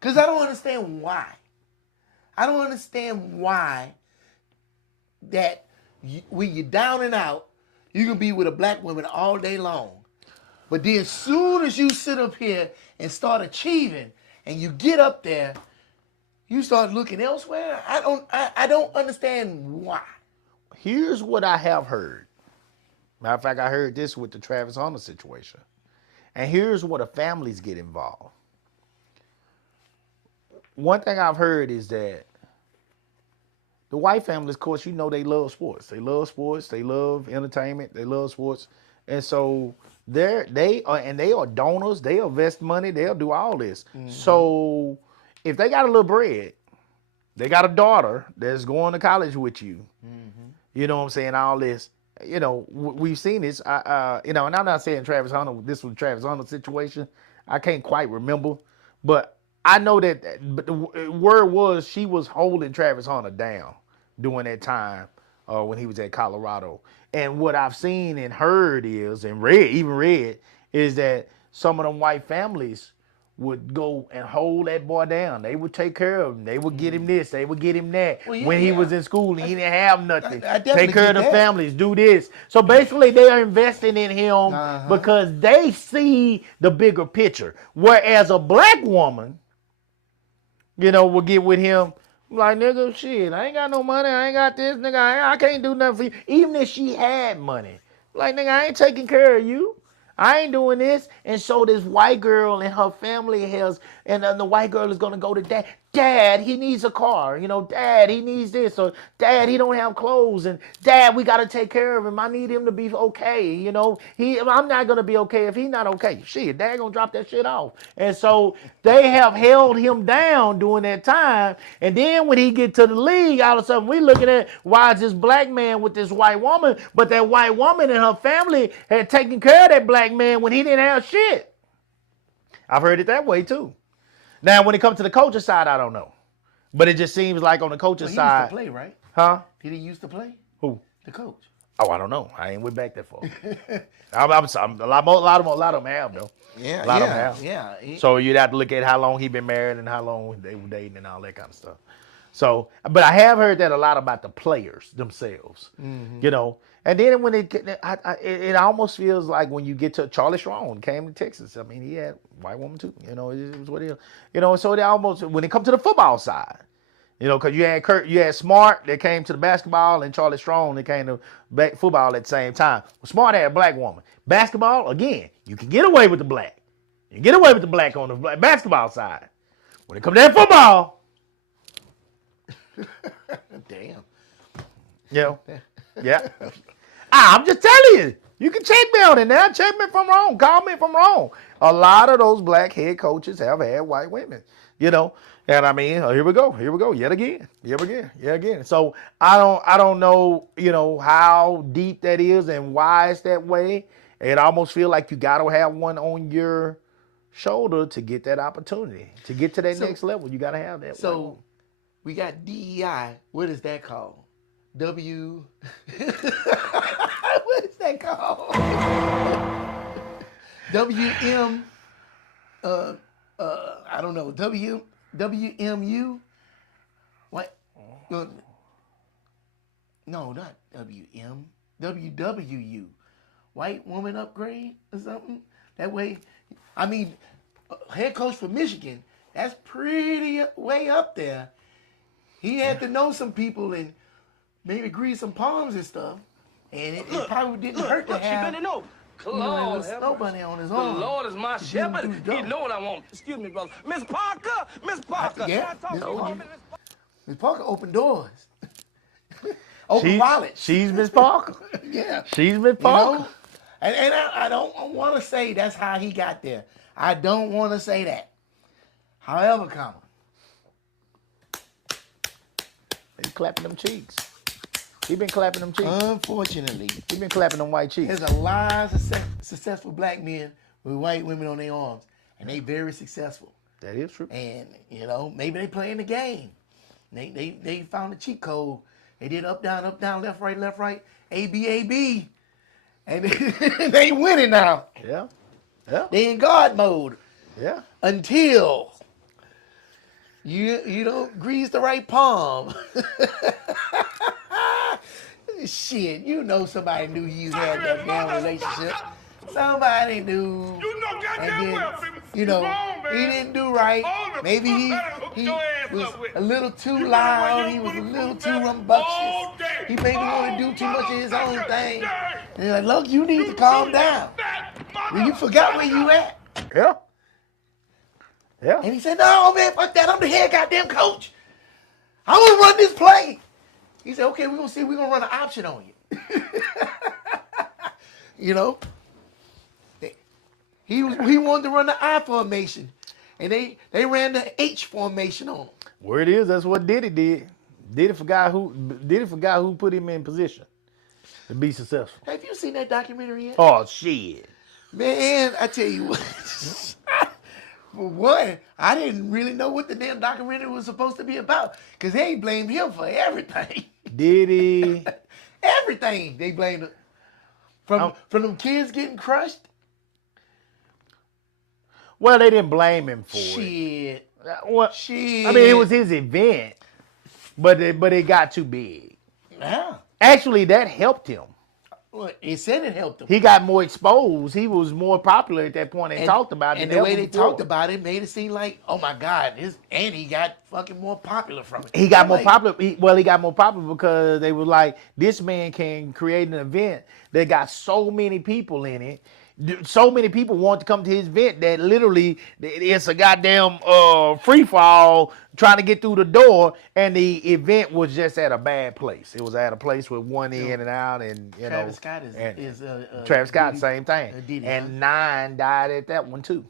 Because I don't understand why. I don't understand why that when you're down and out, you can be with a black woman all day long. But then as soon as you sit up here and start achieving and you get up there, you start looking elsewhere. I don't understand why. Here's what I have heard. Matter of fact, I heard this with the Travis Hunter situation. And here's where the families get involved. one thing I've heard is that the white families, of course, you know they love sports. They love sports. They love entertainment. They love sports, and so they are donors. They'll invest money. They'll do all this. So if they got a little bread, they got a daughter that's going to college with you. You know what I'm saying? All this. You know, we've seen this. You know, and I'm not saying Travis Hunter. This was Travis Hunter's situation. I can't quite remember, but I know that. But the word was she was holding Travis Hunter down during that time when he was at Colorado. And what I've seen and heard is, and read, is that some of them white families would go and hold that boy down. They would take care of him. They would get him this. They would get him that. Well, yeah, when he yeah. was in school and he didn't have nothing. I definitely Take care of get the that. families. Do this. So basically, they are investing in him because they see the bigger picture. Whereas a black woman, you know, will get with him like, nigga, shit, I ain't got no money. I ain't got this, nigga. I can't do nothing for you. Even if she had money. Like, nigga, I ain't taking care of you. I ain't doing this. And so this white girl and her family has, and then the white girl is going to go to dad. Dad, he needs a car. You know, Dad, he needs this. Or Dad, he don't have clothes. And Dad, we got to take care of him. I need him to be okay. You know, I'm not going to be okay if he's not okay. Shit, Dad going to drop that shit off. And so they have held him down during that time. And then when he get to the league, all of a sudden we looking at why is this black man with this white woman, but that white woman and her family had taken care of that black man when he didn't have shit. I've heard it that way too. Now, when it comes to the coaching side, I don't know. But it just seems like on the coaching He side. used to play, right? Huh? Did he used to play? Who? The coach. Oh, I don't know. I ain't went back that far. A lot of them have, though. Yeah, A lot of them have. yeah. So you'd have to look at how long he been married and how long they were dating and all that kind of stuff. So, but I have heard that a lot about the players themselves, you know. And then when it almost feels like when you get to Charlie Strong came to Texas. I mean, he had a white woman too. You know, it was what it is. You know, so they almost when it comes to the football side, you know, because you had Smart that came to the basketball and Charlie Strong that came to football at the same time. Well, Smart had a black woman. Basketball again, you can get away with the black. You can get away with the black on the basketball side. When it comes to that football. Damn. You know, yeah. I'm just telling you. You can check me on it now. Check me if I'm wrong. Call me if I'm wrong. A lot of those black head coaches have had white women, you know. And I mean, here we go. Yet again. So I don't know, you know, how deep that is and why it's that way. It almost feel like you got to have one on your shoulder to get that opportunity. To get to that next level, you got to have that. So we got DEI. What is that called? What is that called? WM. I don't know. WMU. What? No, not WM. WWU. White woman upgrade or something. That way, I mean, head coach for Michigan. That's pretty way up there. He had to know some people and maybe grease some palms and stuff. And it probably didn't hurt to have She bending over. a little snow bunny on his arm. The Lord is my shepherd. do the He job. know what I want. Excuse me, brother. Miss Parker. Yeah, Can I talk Miss to you? Parker. Miss Parker opened doors. Open wallets. She's Miss Parker. Yeah. She's Miss You Parker. know? And I don't want to say that's how he got there. I don't want to say that. However, comma. He's clapping them cheeks. He been clapping them cheeks. Unfortunately, He been clapping them white cheeks. there's a lot of successful black men with white women on their arms, and they very successful. That is true. And you know, maybe they playing the game. They found the cheat code. They did up, down, left, right, A, B. And they winning now. Yeah. Yeah. They in God mode Yeah. until you don't grease the right palm. Shit, you know somebody knew you had that damn relationship. Somebody knew. You know goddamn And well, then, baby. you know, Wrong, man. he didn't do right. All the Maybe fuck better hook he your ass was up with. a little too You better loud. wear He your was a little bulletproof too vest all rambunctious. day. He maybe want to do too much of his own Motherfucker, thing. day. And they're like, look, you need to calm down. Fat Well, you forgot where you at. Yeah. Yeah. And he said, no, man, fuck that. I'm the head goddamn coach. I'm going to run this play. He said, okay, we're going to see. We're going to run an option on you. You know? He wanted to run the I formation. And they ran the H formation on him. Where it is, that's what Diddy did. Diddy forgot who put him in position to be successful. Have you seen that documentary yet? Oh, shit. Man, I tell you what. For one, I didn't really know what the damn documentary was supposed to be about. Because they blamed him for everything. Diddy. Everything they blamed him. From them kids getting crushed. Well, they didn't blame him for it. Shit. Well, Shit. I mean, it was his event, but it got too big. Yeah. Actually, that helped him. Well, it said it helped him. He got more exposed. He was more popular at that point and talked about it. And than the way ever they before. talked about it made it seem like, oh my God, and he got fucking more popular from it. He got I'm more like, popular. He got more popular because they were like, this man can create an event that got so many people in it. So many people want to come to his event that literally it's a goddamn free fall trying to get through the door, and the event was just at a bad place. It was at a place with one in and out, and you Travis know. Scott is Travis Scott, Diddy- same thing. Diddy, And 9 died at that one too.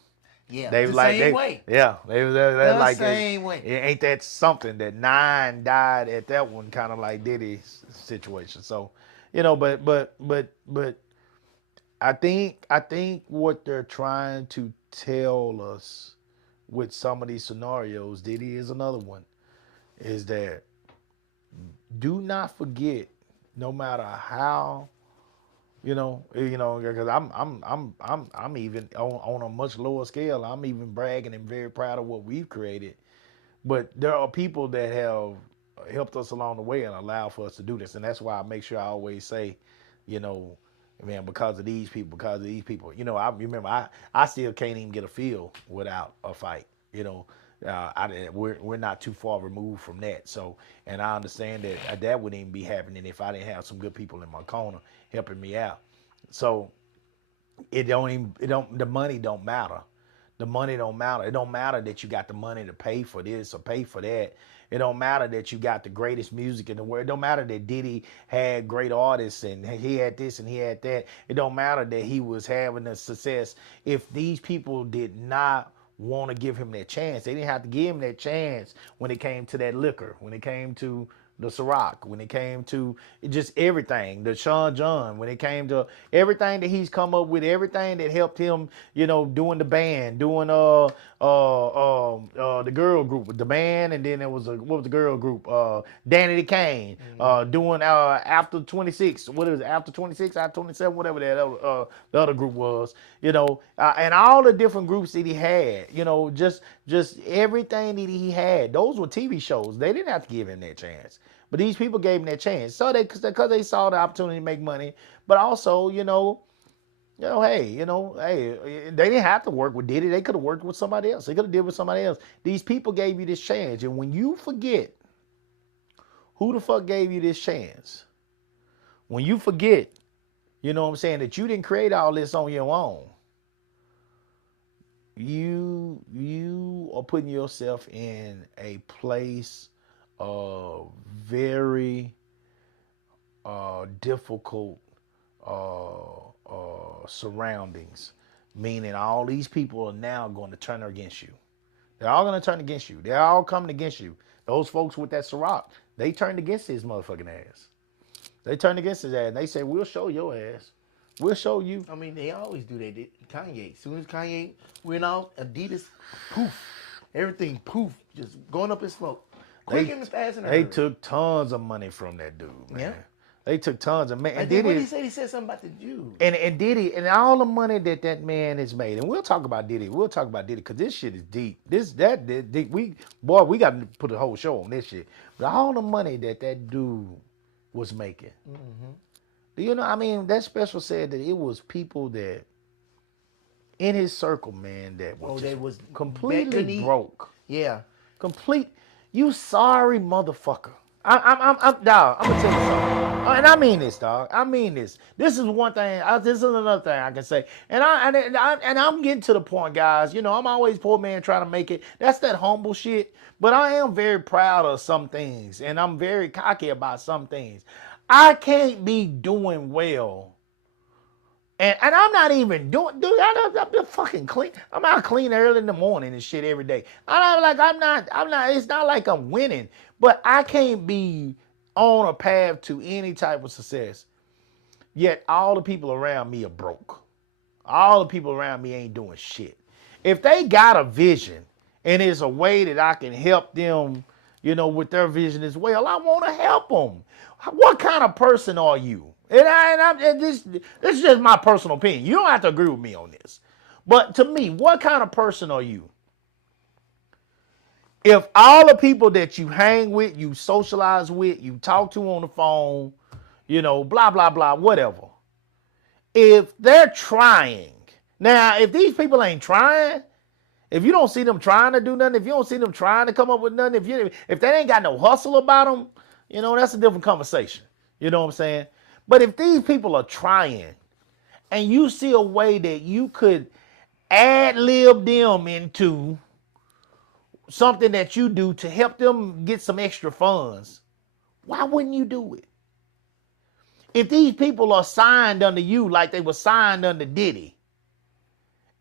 yeah, They the was like, same way. Yeah, they was The like same way. Ain't that something that 9 died at that one, kind of like Diddy's situation. So, you know, but I think what they're trying to tell us with some of these scenarios, Diddy is another one, is that do not forget, no matter how. You know, because I'm even on a much lower scale. I'm even bragging and very proud of what we've created. But there are people that have helped us along the way and allowed for us to do this, and that's why I make sure I always say, you know, man, because of these people. You know, I remember I still can't even get a feel without a fight. You know, we're not too far removed from that. So, and I understand that wouldn't even be happening if I didn't have some good people in my corner helping me out. So the money don't matter. The money don't matter. It don't matter that you got the money to pay for this or pay for that. It don't matter that you got the greatest music in the world. It don't matter that Diddy had great artists and he had this and he had that. It don't matter that he was having a success. If these people did not want to give him that chance, they didn't have to give him that chance when it came to that liquor, when it came to the Ciroc, when it came to just everything, the Sean John, when it came to everything that he's come up with, everything that helped him, you know, doing the band, doing the girl group with the band, and then there was what was the girl group? Danny the Kane, doing after 26, what is it, after 26, after 27, whatever that the other group was, you know, and all the different groups that he had, you know, just everything that he had. Those were TV shows. They didn't have to give him that chance. But these people gave him that chance. So because they saw the opportunity to make money, but also, hey, they didn't have to work with Diddy. They could have worked with somebody else. They could have did with somebody else. These people gave you this chance. And when you forget who the fuck gave you this chance, when you forget, you know what I'm saying, that you didn't create all this on your own, you are putting yourself in a place of very difficult surroundings, meaning all these people are now going to turn against you. They're all going to turn against you. They're all coming against you. Those folks with that Ciroc, they turned against his motherfucking ass. They turned against his ass. And they said, we'll show your ass. We'll show you. I mean, they always do that. Kanye. As soon as Kanye went out, Adidas, poof. Everything, poof. Just going up in smoke. Quick and fast and They early. took tons of money from that dude, man. Yeah. They took tons of money. And then what did he say? He said something about the Jews. And Diddy, and all the money that man has made, and we'll talk about Diddy. We'll talk about Diddy because this shit is deep. We got to put a whole show on this shit. But all the money that dude was making, you know, I mean, that special said that it was people that in his circle, man, that was, they was completely beneath- broke. Yeah. You sorry motherfucker. dog. I'm gonna tell you something, and I mean this, dog. I mean this. This is one thing. This is another thing I can say, and I'm getting to the point, guys. You know, I'm always poor man trying to make it. That's that humble shit. But I am very proud of some things, and I'm very cocky about some things. I can't be doing well. And I'm not even doing, dude. I'm fucking clean. I'm out clean early in the morning and shit every day. I'm not. It's not like I'm winning, but I can't be on a path to any type of success. Yet all the people around me are broke. All the people around me ain't doing shit. If they got a vision and it's a way that I can help them, you know, with their vision as well, I want to help them. What kind of person are you? And this is just my personal opinion. You don't have to agree with me on this. But to me, what kind of person are you? If all the people that you hang with, you socialize with, you talk to on the phone, you know, blah, blah, blah, whatever. If they're trying, now, if these people ain't trying, if you don't see them trying to do nothing, if you don't see them trying to come up with nothing, if they ain't got no hustle about them, you know, that's a different conversation. You know what I'm saying? But if these people are trying and you see a way that you could ad-lib them into something that you do to help them get some extra funds, why wouldn't you do it? If these people are signed under you like they were signed under Diddy,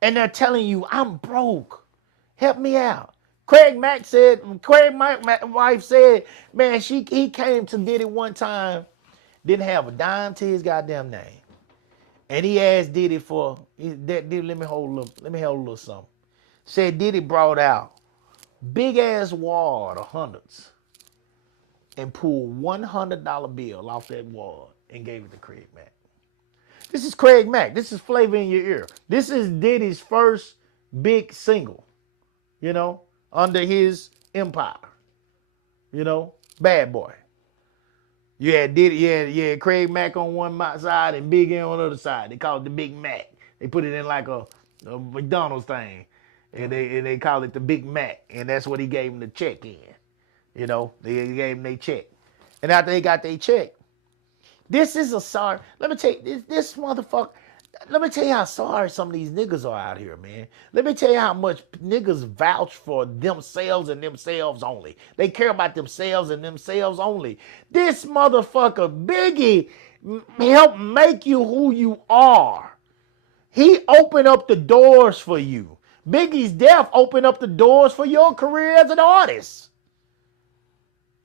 and they're telling you, I'm broke, help me out. Craig Mack's wife said, man, he came to Diddy one time, didn't have a dime to his goddamn name. And he asked Diddy for, Diddy, let me hold a little something. Said Diddy brought out big ass wad of hundreds and pulled $100 bill off that wad and gave it to Craig Mack. This is Craig Mack. This is Flavor in Your Ear. This is Diddy's first big single, you know, under his empire. You know, Bad Boy. You had Diddy, you had Craig Mack on one side and Big E on the other side. They call it the Big Mac. They put it in like a McDonald's thing, and they call it the Big Mac, and that's what he gave him the check in. You know, they gave him their check, and after they got their check, this is a sorry. Let me tell you, this motherfucker. Let me tell you how sorry some of these niggas are out here, man. Let me tell you how much niggas vouch for themselves and themselves only. They care about themselves and themselves only. This motherfucker, Biggie, helped make you who you are. He opened up the doors for you. Biggie's death opened up the doors for your career as an artist.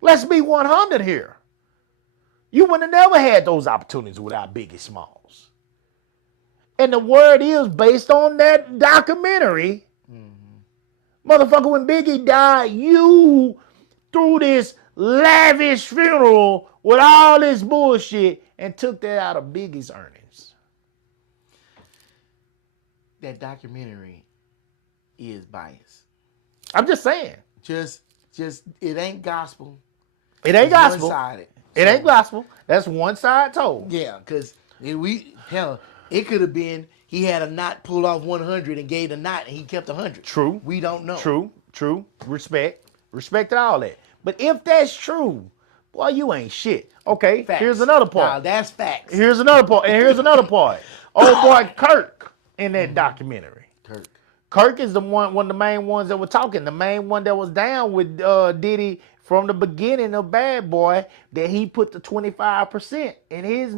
Let's be 100 here. You would have never had those opportunities without Biggie Smalls. And the word is based on that documentary. Motherfucker, when Biggie died, you threw this lavish funeral with all this bullshit and took that out of Biggie's earnings. That documentary is biased. I'm just saying. Just it ain't gospel. It ain't It's gospel. one-sided. It ain't gospel. That's one side told. Yeah, because it could have been he had a knot pulled off 100 and gave the knot and he kept 100. True. We don't know. True. Respect all that. But if that's true, boy, you ain't shit. Okay, Facts. here's another Now, part. that's facts. Here's another part. And here's another part. Old boy Kirk in that documentary. Kirk is one of the main ones that were talking. The main one that was down with Diddy from the beginning of Bad Boy, that he put the 25% in his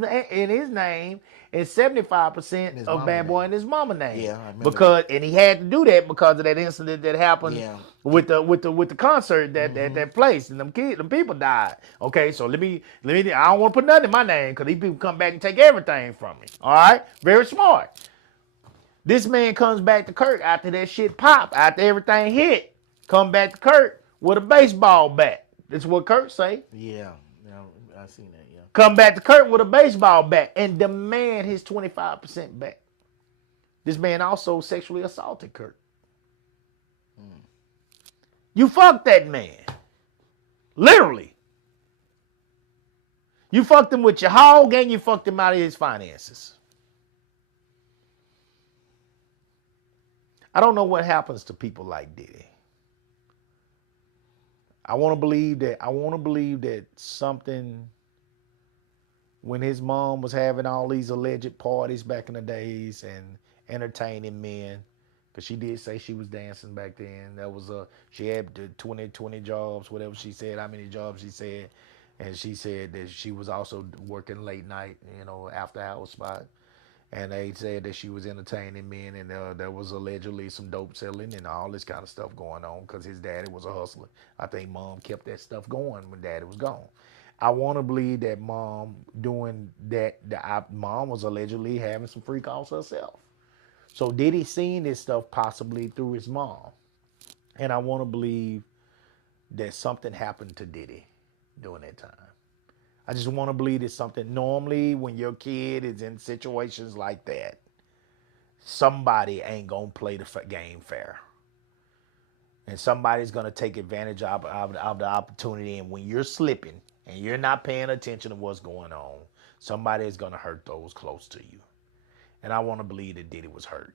name and 75% of Bad Boy in his mama name. Yeah, I remember and he had to do that because of that incident that happened with the concert that place, and them people died. Okay, so let me I don't want to put nothing in my name because these people come back and take everything from me. All right, very smart. This man comes back to Kirk after that shit pop, after everything hit. Come back to Kirk with a baseball bat. That's what Kirk say. Yeah, I seen that. Yeah. Come back to Kirk with a baseball bat and demand his 25% back. This man also sexually assaulted Kirk. You fucked that man. Literally. You fucked him with your hog and you fucked him out of his finances. I don't know what happens to people like Diddy. I want to believe that something, when his mom was having all these alleged parties back in the days and entertaining men, because she did say she was dancing back then. She had the 20 jobs, whatever she said, how many jobs she said. And she said that she was also working late night, after hours spot. And they said that she was entertaining men, and there was allegedly some dope selling and all this kind of stuff going on because his daddy was a hustler. I think mom kept that stuff going when daddy was gone. I want to believe that mom doing that. Mom was allegedly having some freak offs herself. So Diddy seen this stuff possibly through his mom, and I want to believe that something happened to Diddy during that time. I just want to believe it's something. Normally, when your kid is in situations like that, somebody ain't going to play the game fair. And somebody's going to take advantage of the opportunity. And when you're slipping and you're not paying attention to what's going on, somebody is going to hurt those close to you. And I want to believe that Diddy was hurt.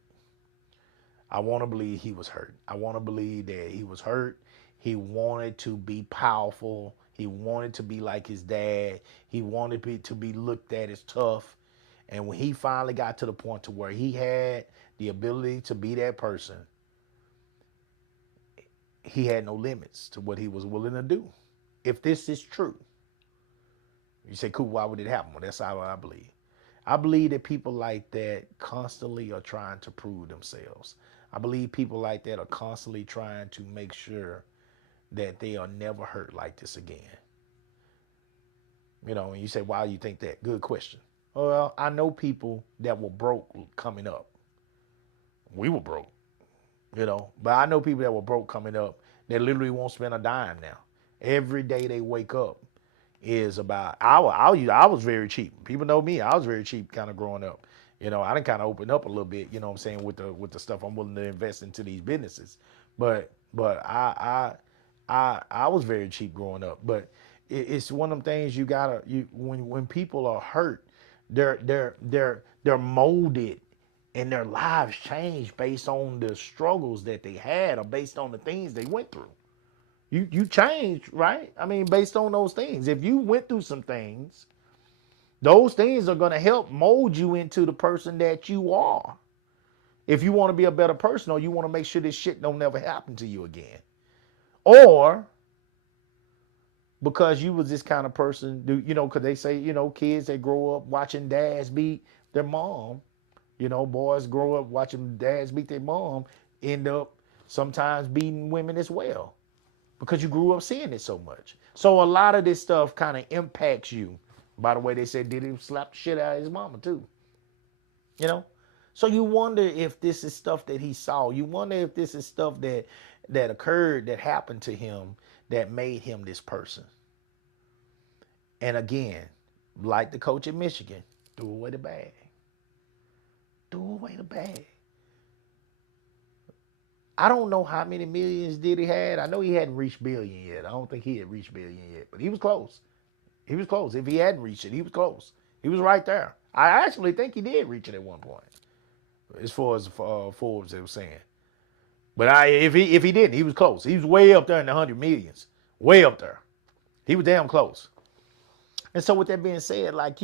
I want to believe he was hurt. I want to believe that he was hurt. He wanted to be powerful. He wanted to be like his dad. He wanted to be looked at as tough. And when he finally got to the point to where he had the ability to be that person, he had no limits to what he was willing to do. If this is true, you say, cool, why would it happen? Well, that's how I believe. I believe that people like that constantly are trying to prove themselves. I believe people like that are constantly trying to make sure that they are never hurt like this again. And you say, why do you think that? Good question. Well, I know people that were broke coming up. We were broke, but I know people that were broke coming up that literally won't spend a dime now. Every day they wake up is about, I was very cheap. People know me. I was very cheap kind of growing up. I done kind of opened up a little bit, what I'm saying, with the stuff I'm willing to invest into these businesses. But I was very cheap growing up, but it's one of them things when people are hurt, they're molded and their lives change based on the struggles that they had or based on the things they went through. You change, right? I mean, based on those things. If you went through some things, those things are going to help mold you into the person that you are. If you want to be a better person or you want to make sure this shit don't never happen to you again. Or because you was this kind of person, because they say, kids that grow up watching dads beat their mom, boys grow up watching dads beat their mom, end up sometimes beating women as well because you grew up seeing it so much. So a lot of this stuff kind of impacts you. By the way, they said Diddy slapped the shit out of his mama too. So you wonder if this is stuff that he saw. You wonder if this is stuff that occurred, that happened to him, that made him this person. And again, like the coach at Michigan, threw away the bag. Threw away the bag. I don't know how many millions Diddy had. I know he hadn't reached billion yet. I don't think he had reached billion yet, but he was close. He was close. If he hadn't reached it, he was close. He was right there. I actually think he did reach it at one point, as far as Forbes was saying. But if he didn't, he was close. He was way up there in the 100 millions. Way up there. He was damn close. And so with that being said, like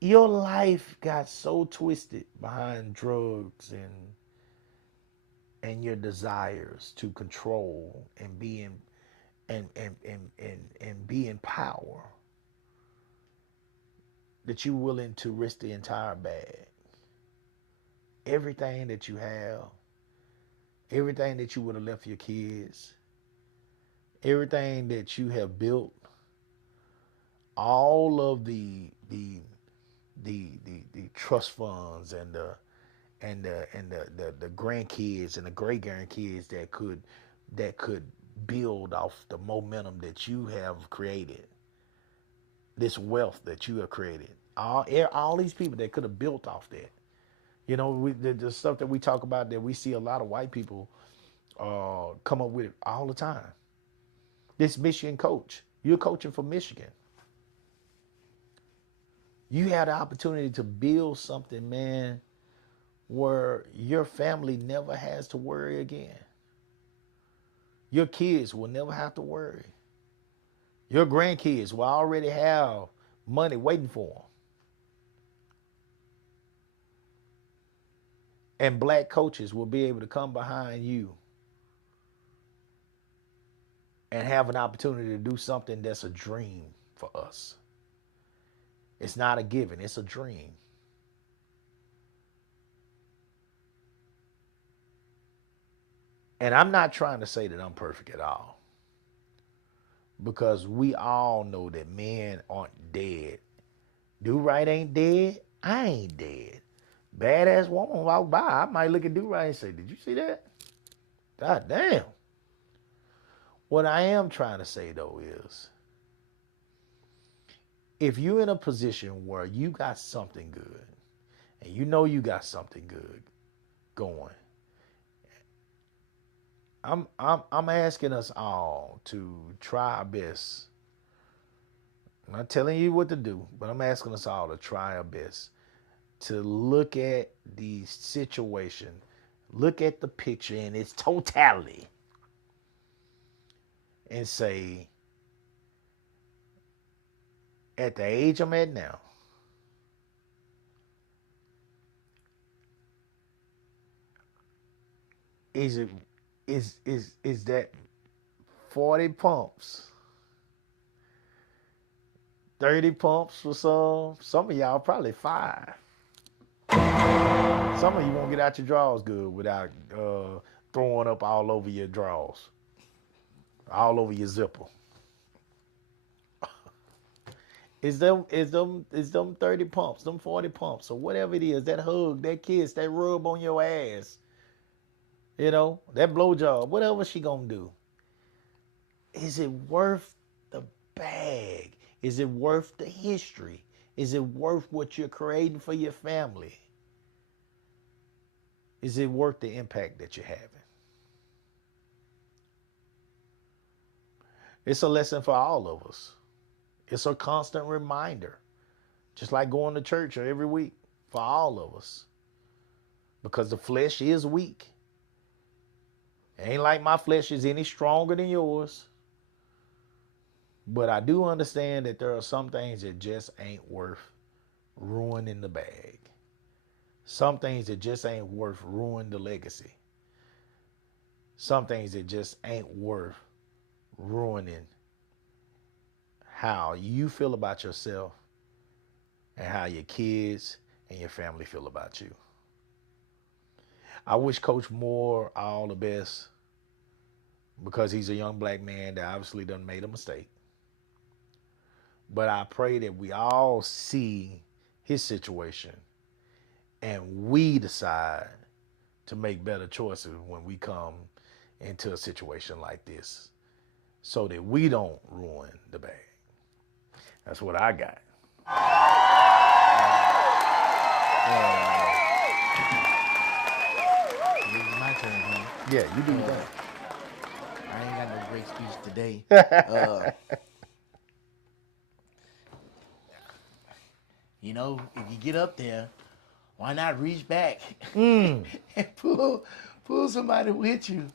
your life got so twisted behind drugs and your desires to control and be in power that you're willing to risk the entire bag. Everything that you have, everything that you would have left your kids, everything that you have built, all of the trust funds and the grandkids and the great grandkids that could build off the momentum that you have created, this wealth that you have created, all these people that could have built off that. The stuff that we talk about that we see a lot of white people come up with all the time. This Michigan coach, you're coaching for Michigan. You had the opportunity to build something, man, where your family never has to worry again. your kids will never have to worry. Your grandkids will already have money waiting for them. And black coaches will be able to come behind you and have an opportunity to do something that's a dream for us. It's not a given, it's a dream. And I'm not trying to say that I'm perfect at all, because we all know that men aren't dead. Do-Right ain't dead. I ain't dead. Badass woman walk by, I might look at Do-Right and say, did you see that? God damn. What I am trying to say, though, is if you're in a position where you got something good, and you know you got something good going, I'm asking us all to try our best. I'm not telling you what to do, but I'm asking us all to try our best to look at the situation, look at the picture in its totality, and say, at the age I'm at now, is that 40 pumps, 30 pumps for some of y'all probably 5. Some of you won't get out your drawers good without throwing up all over your drawers, all over your zipper. Is them 30 pumps, them 40 pumps, or whatever it is, that hug, that kiss, that rub on your ass, you know, that blowjob, whatever she gonna do. Is it worth the bag? Is it worth the history? Is it worth what you're creating for your family? Is it worth the impact that you're having? It's a lesson for all of us. It's a constant reminder, just like going to church every week for all of us, because the flesh is weak. It ain't like my flesh is any stronger than yours. But I do understand that there are some things that just ain't worth ruining the bag. Some things that just ain't worth ruining the legacy. Some things that just ain't worth ruining how you feel about yourself and how your kids and your family feel about you. I wish Coach Moore all the best, because he's a young black man that obviously done made a mistake. But I pray that we all see his situation and we decide to make better choices when we come into a situation like this, so that we don't ruin the bag. That's what I got. It's my turn, huh? Yeah, you do that. I ain't got no great speech today. You know, if you get up there, why not reach back and pull somebody with you?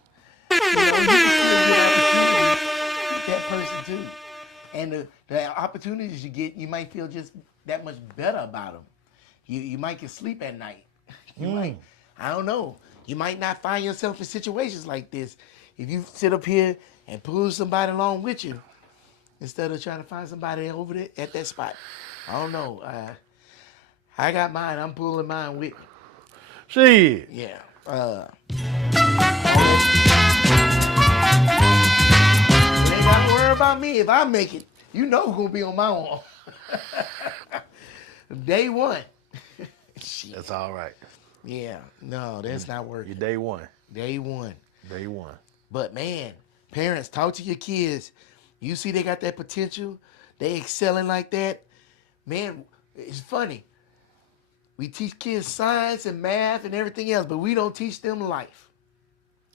You know, you can still get opportunities with that person too. And the opportunities you get, you might feel just that much better about them. You might get sleep at night. You might, I don't know. You might not find yourself in situations like this if you sit up here and pull somebody along with you instead of trying to find somebody over there at that spot. I don't know. I got mine. I'm pulling mine with me. Shit. Yeah. You ain't got to worry about me. If I make it, you know who's going to be on my arm. Day one. Shit. That's all right. Yeah. No, that's not working. Your day one. Day one. Day one. But man, parents, talk to your kids. You see they got that potential. They excelling like that. Man, it's funny. We teach kids science and math and everything else, but we don't teach them life.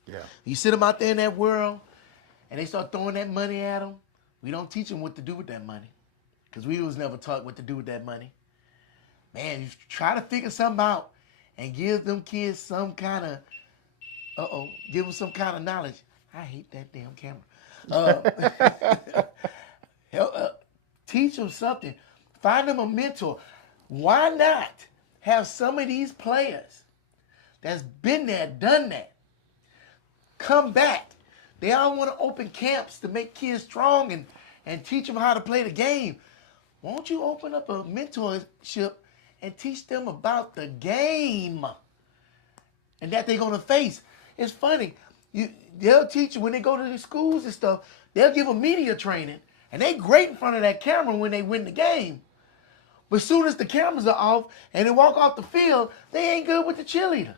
Yeah. You sit them out there in that world, and they start throwing that money at them. We don't teach them what to do with that money, because we was never taught what to do with that money. Man, you try to figure something out and give them kids some kind of, give them some kind of knowledge. I hate that damn camera. Teach them something. Find them a mentor. Why not have some of these players that's been there, done that, come back? They all want to open camps to make kids strong and teach them how to play the game. Won't you open up a mentorship and teach them about the game and that they're going to face? It's funny. They'll teach you when they go to the schools and stuff, they'll give them media training, and they great in front of that camera when they win the game. But as soon as the cameras are off and they walk off the field, they ain't good with the cheerleader.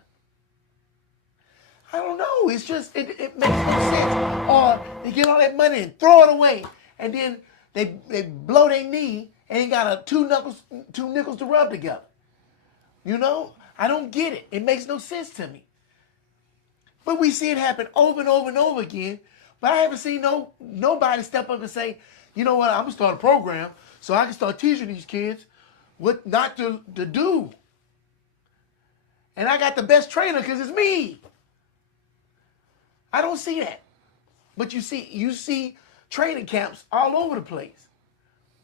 I don't know. It's just, it makes no sense. Or they get all that money and throw it away, and then they blow their knee and ain't got two nickels to rub together. You know? I don't get it. It makes no sense to me. But we see it happen over and over and over again. But I haven't seen nobody step up and say, you know what, I'm going to start a program so I can start teaching these kids what not to do. And I got the best trainer because it's me. I don't see that. But you see training camps all over the place.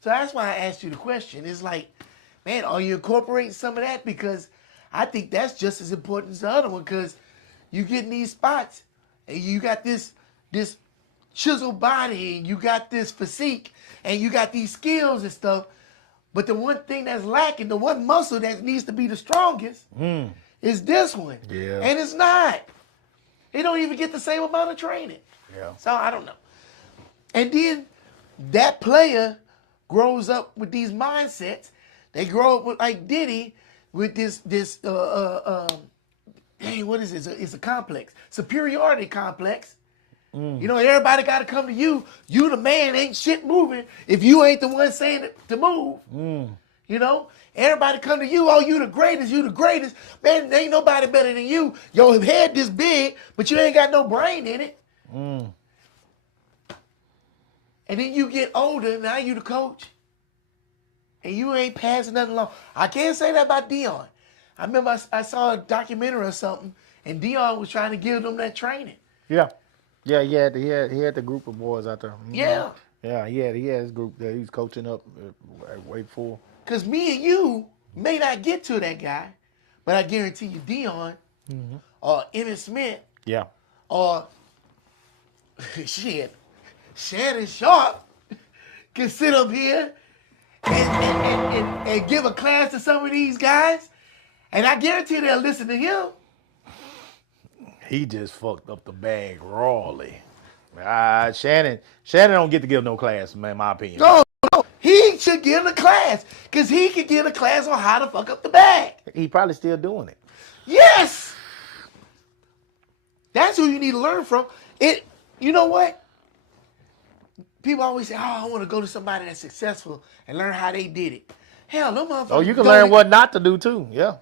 So that's why I asked you the question. It's like, man, are you incorporating some of that? Because I think that's just as important as the other one, because you get in these spots and you got this chiseled body and you got this physique and you got these skills and stuff. But the one thing that's lacking, the one muscle that needs to be the strongest is this one. Yeah. And it's not. They don't even get the same amount of training. Yeah. So I don't know. And then that player grows up with these mindsets. They grow up with, like Diddy, with this what is it? It's a complex. Superiority complex. You know, everybody got to come to you. You the man, ain't shit moving if you ain't the one saying it to move. You know, everybody come to you. Oh, you the greatest. You the greatest. Man, there ain't nobody better than you. Your head this big, but you ain't got no brain in it. And then you get older. Now you the coach. And you ain't passing nothing along. I can't say that about Dion. I remember I saw a documentary or something, and Dion was trying to give them that training. Yeah. Yeah, he had the group of boys out there. Mm-hmm. Yeah. Yeah, he had his group that he's coaching up at Wake Forest. Because me and you may not get to that guy, but I guarantee you Dion or Emmitt Smith Yeah. or shit, Shannon Sharp can sit up here and give a class to some of these guys, and I guarantee they'll listen to him. He just fucked up the bag rawly. Shannon don't get to give no class, man, in my opinion. No, he should give a class, because he could give a class on how to fuck up the bag. He probably still doing it. Yes! That's who you need to learn from. You know what? People always say, oh, I want to go to somebody that's successful and learn how they did it. Hell, no motherfuckers. Oh, you can learn what not to do too. Yeah.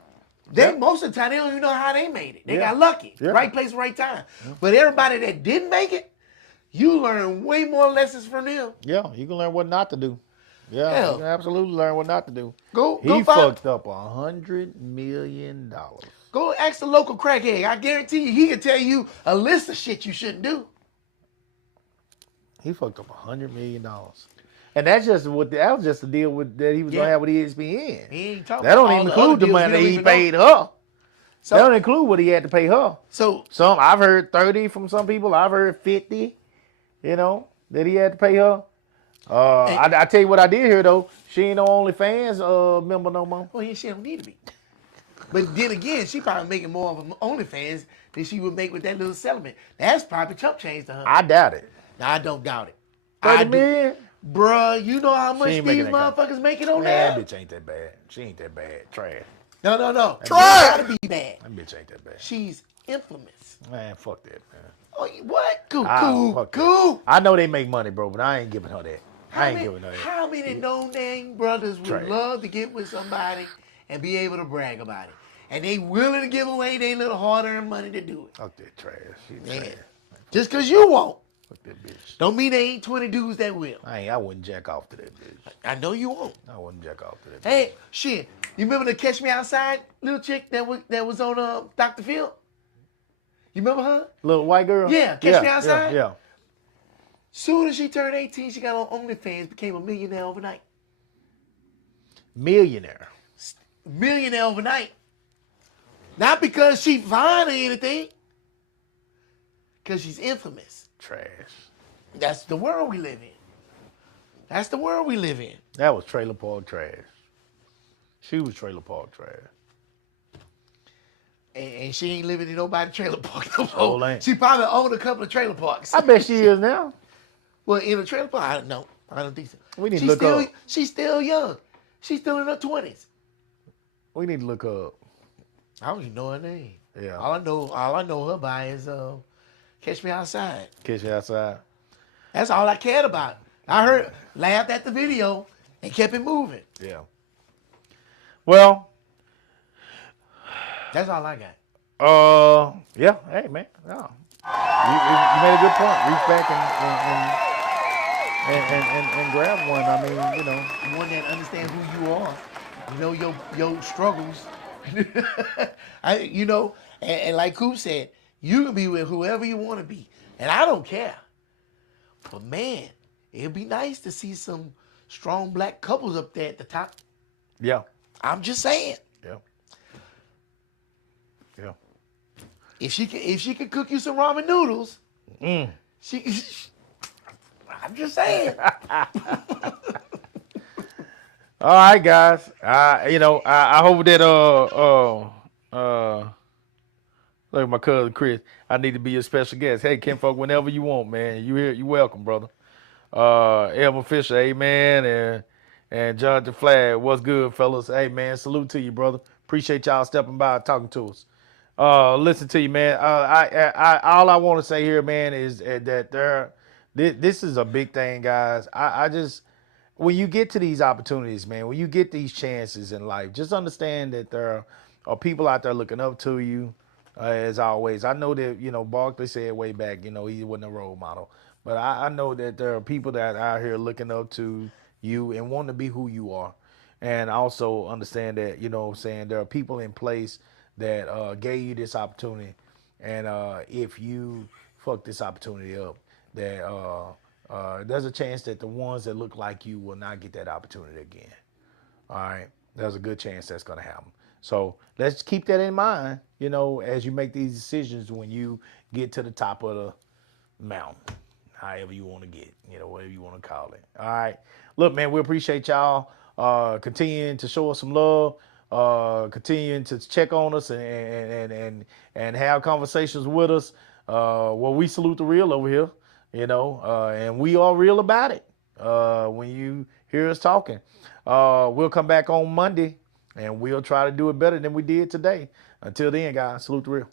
Most of the time, they don't even know how they made it. They Yeah. got lucky. Yeah. Right place, right time. But everybody that didn't make it, you learn way more lessons from them. Yeah, you can learn what not to do. Yeah, Hell. you can absolutely learn what not to do. Go He find, fucked up $100 million. go ask the local crackhead. I guarantee you, he can tell you a list of shit you shouldn't do. He fucked up $100 million. And that was just the deal that he was Yeah. gonna have with ESPN. He ain't talking That don't about even all the include other the deals we money don't he even know. paid her. So- that don't include what he had to pay her. So Some I've heard 30 from some people. I've heard 50. You know that he had to pay her. I tell you what I did hear though. She ain't no OnlyFans member no more. well, yeah, she don't need to be. But then again, she probably making more of an OnlyFans than she would make with that little settlement. That's probably chump change to her. I doubt it. I don't doubt it. 30 I do. million? Bruh, you know how much ain't these making that motherfuckers making on Man, that? that bitch ain't that bad. She ain't that bad. Trash. No. Try Gotta be bad. That bitch ain't that bad. She's infamous. Man, fuck that, man. Oh, what? Cool. Fuck that. I know they make money, bro, but I ain't giving her that. How many no-name brothers would Trash. love to get with somebody and be able to brag about it? And they willing to give away their little hard-earned money to do it. Fuck that trash. She Man. trash. Just because you won't, Fuck that bitch. don't mean there ain't 20 dudes that will. I wouldn't jack off to that bitch. I know you won't. I wouldn't jack off to that bitch. Hey, shit. You remember the Catch Me Outside little chick that was on Dr. Phil? You remember her? Little white girl? Yeah, Catch Me Outside? Yeah. Soon as she turned 18, she got on OnlyFans, became a millionaire overnight. Millionaire. Millionaire overnight. Not because she fine or anything. Because she's infamous. Trash. That's the world we live in. That's the world we live in. That was trailer park trash. She was trailer park trash. And she ain't living in nobody's trailer park no Sure more. ain't. She probably owned a couple of trailer parks. I bet she is now. Well, in a trailer park, I don't know. I don't think so. We need to she's look still, up. She's still young. She's still in her 20s. We need to look up. I don't even know her name. Yeah. All I know her by is Catch Me Outside. Catch you outside. That's all I cared about. I laughed at the video and kept it moving. Yeah. Well, That's all I got. yeah. Hey, man. Yeah. You made a good point. Reach back and grab one. I mean, you know. One that understands who you are. You know your struggles. And like Coop said, you can be with whoever you want to be. And I don't care. But man, it'd be nice to see some strong black couples up there at the top. Yeah. I'm just saying. Yeah. Yeah. If she could cook you some ramen noodles, Mm. I'm just saying. All right, guys. I hope that look, my cousin Chris, I need to be your special guest. Hey, Kinfolk, whenever you want, man. You here? You welcome, brother. Elvin Fisher, amen, and John DeFlag, what's good, fellas? Hey, man, salute to you, brother. Appreciate y'all stepping by and talking to us. Listen to you, man. All I want to say here, man, is that this is a big thing, guys. I just, when you get to these opportunities, man, when you get these chances in life, just understand that there are people out there looking up to you. As always, I know that, Barkley said way back, he wasn't a role model. But I know that there are people that are out here looking up to you and want to be who you are. And also understand that, there are people in place that gave you this opportunity. And if you fuck this opportunity up, that there's a chance that the ones that look like you will not get that opportunity again. All right? There's a good chance that's going to happen. So let's keep that in mind, as you make these decisions when you get to the top of the mountain, however you want to get, whatever you want to call it. All right. Look, man, we appreciate y'all continuing to show us some love, continuing to check on us and have conversations with us. Well, we salute the real over here, and we are real about it when you hear us talking. We'll come back on Monday. And we'll try to do it better than we did today. Until then, guys, salute the real.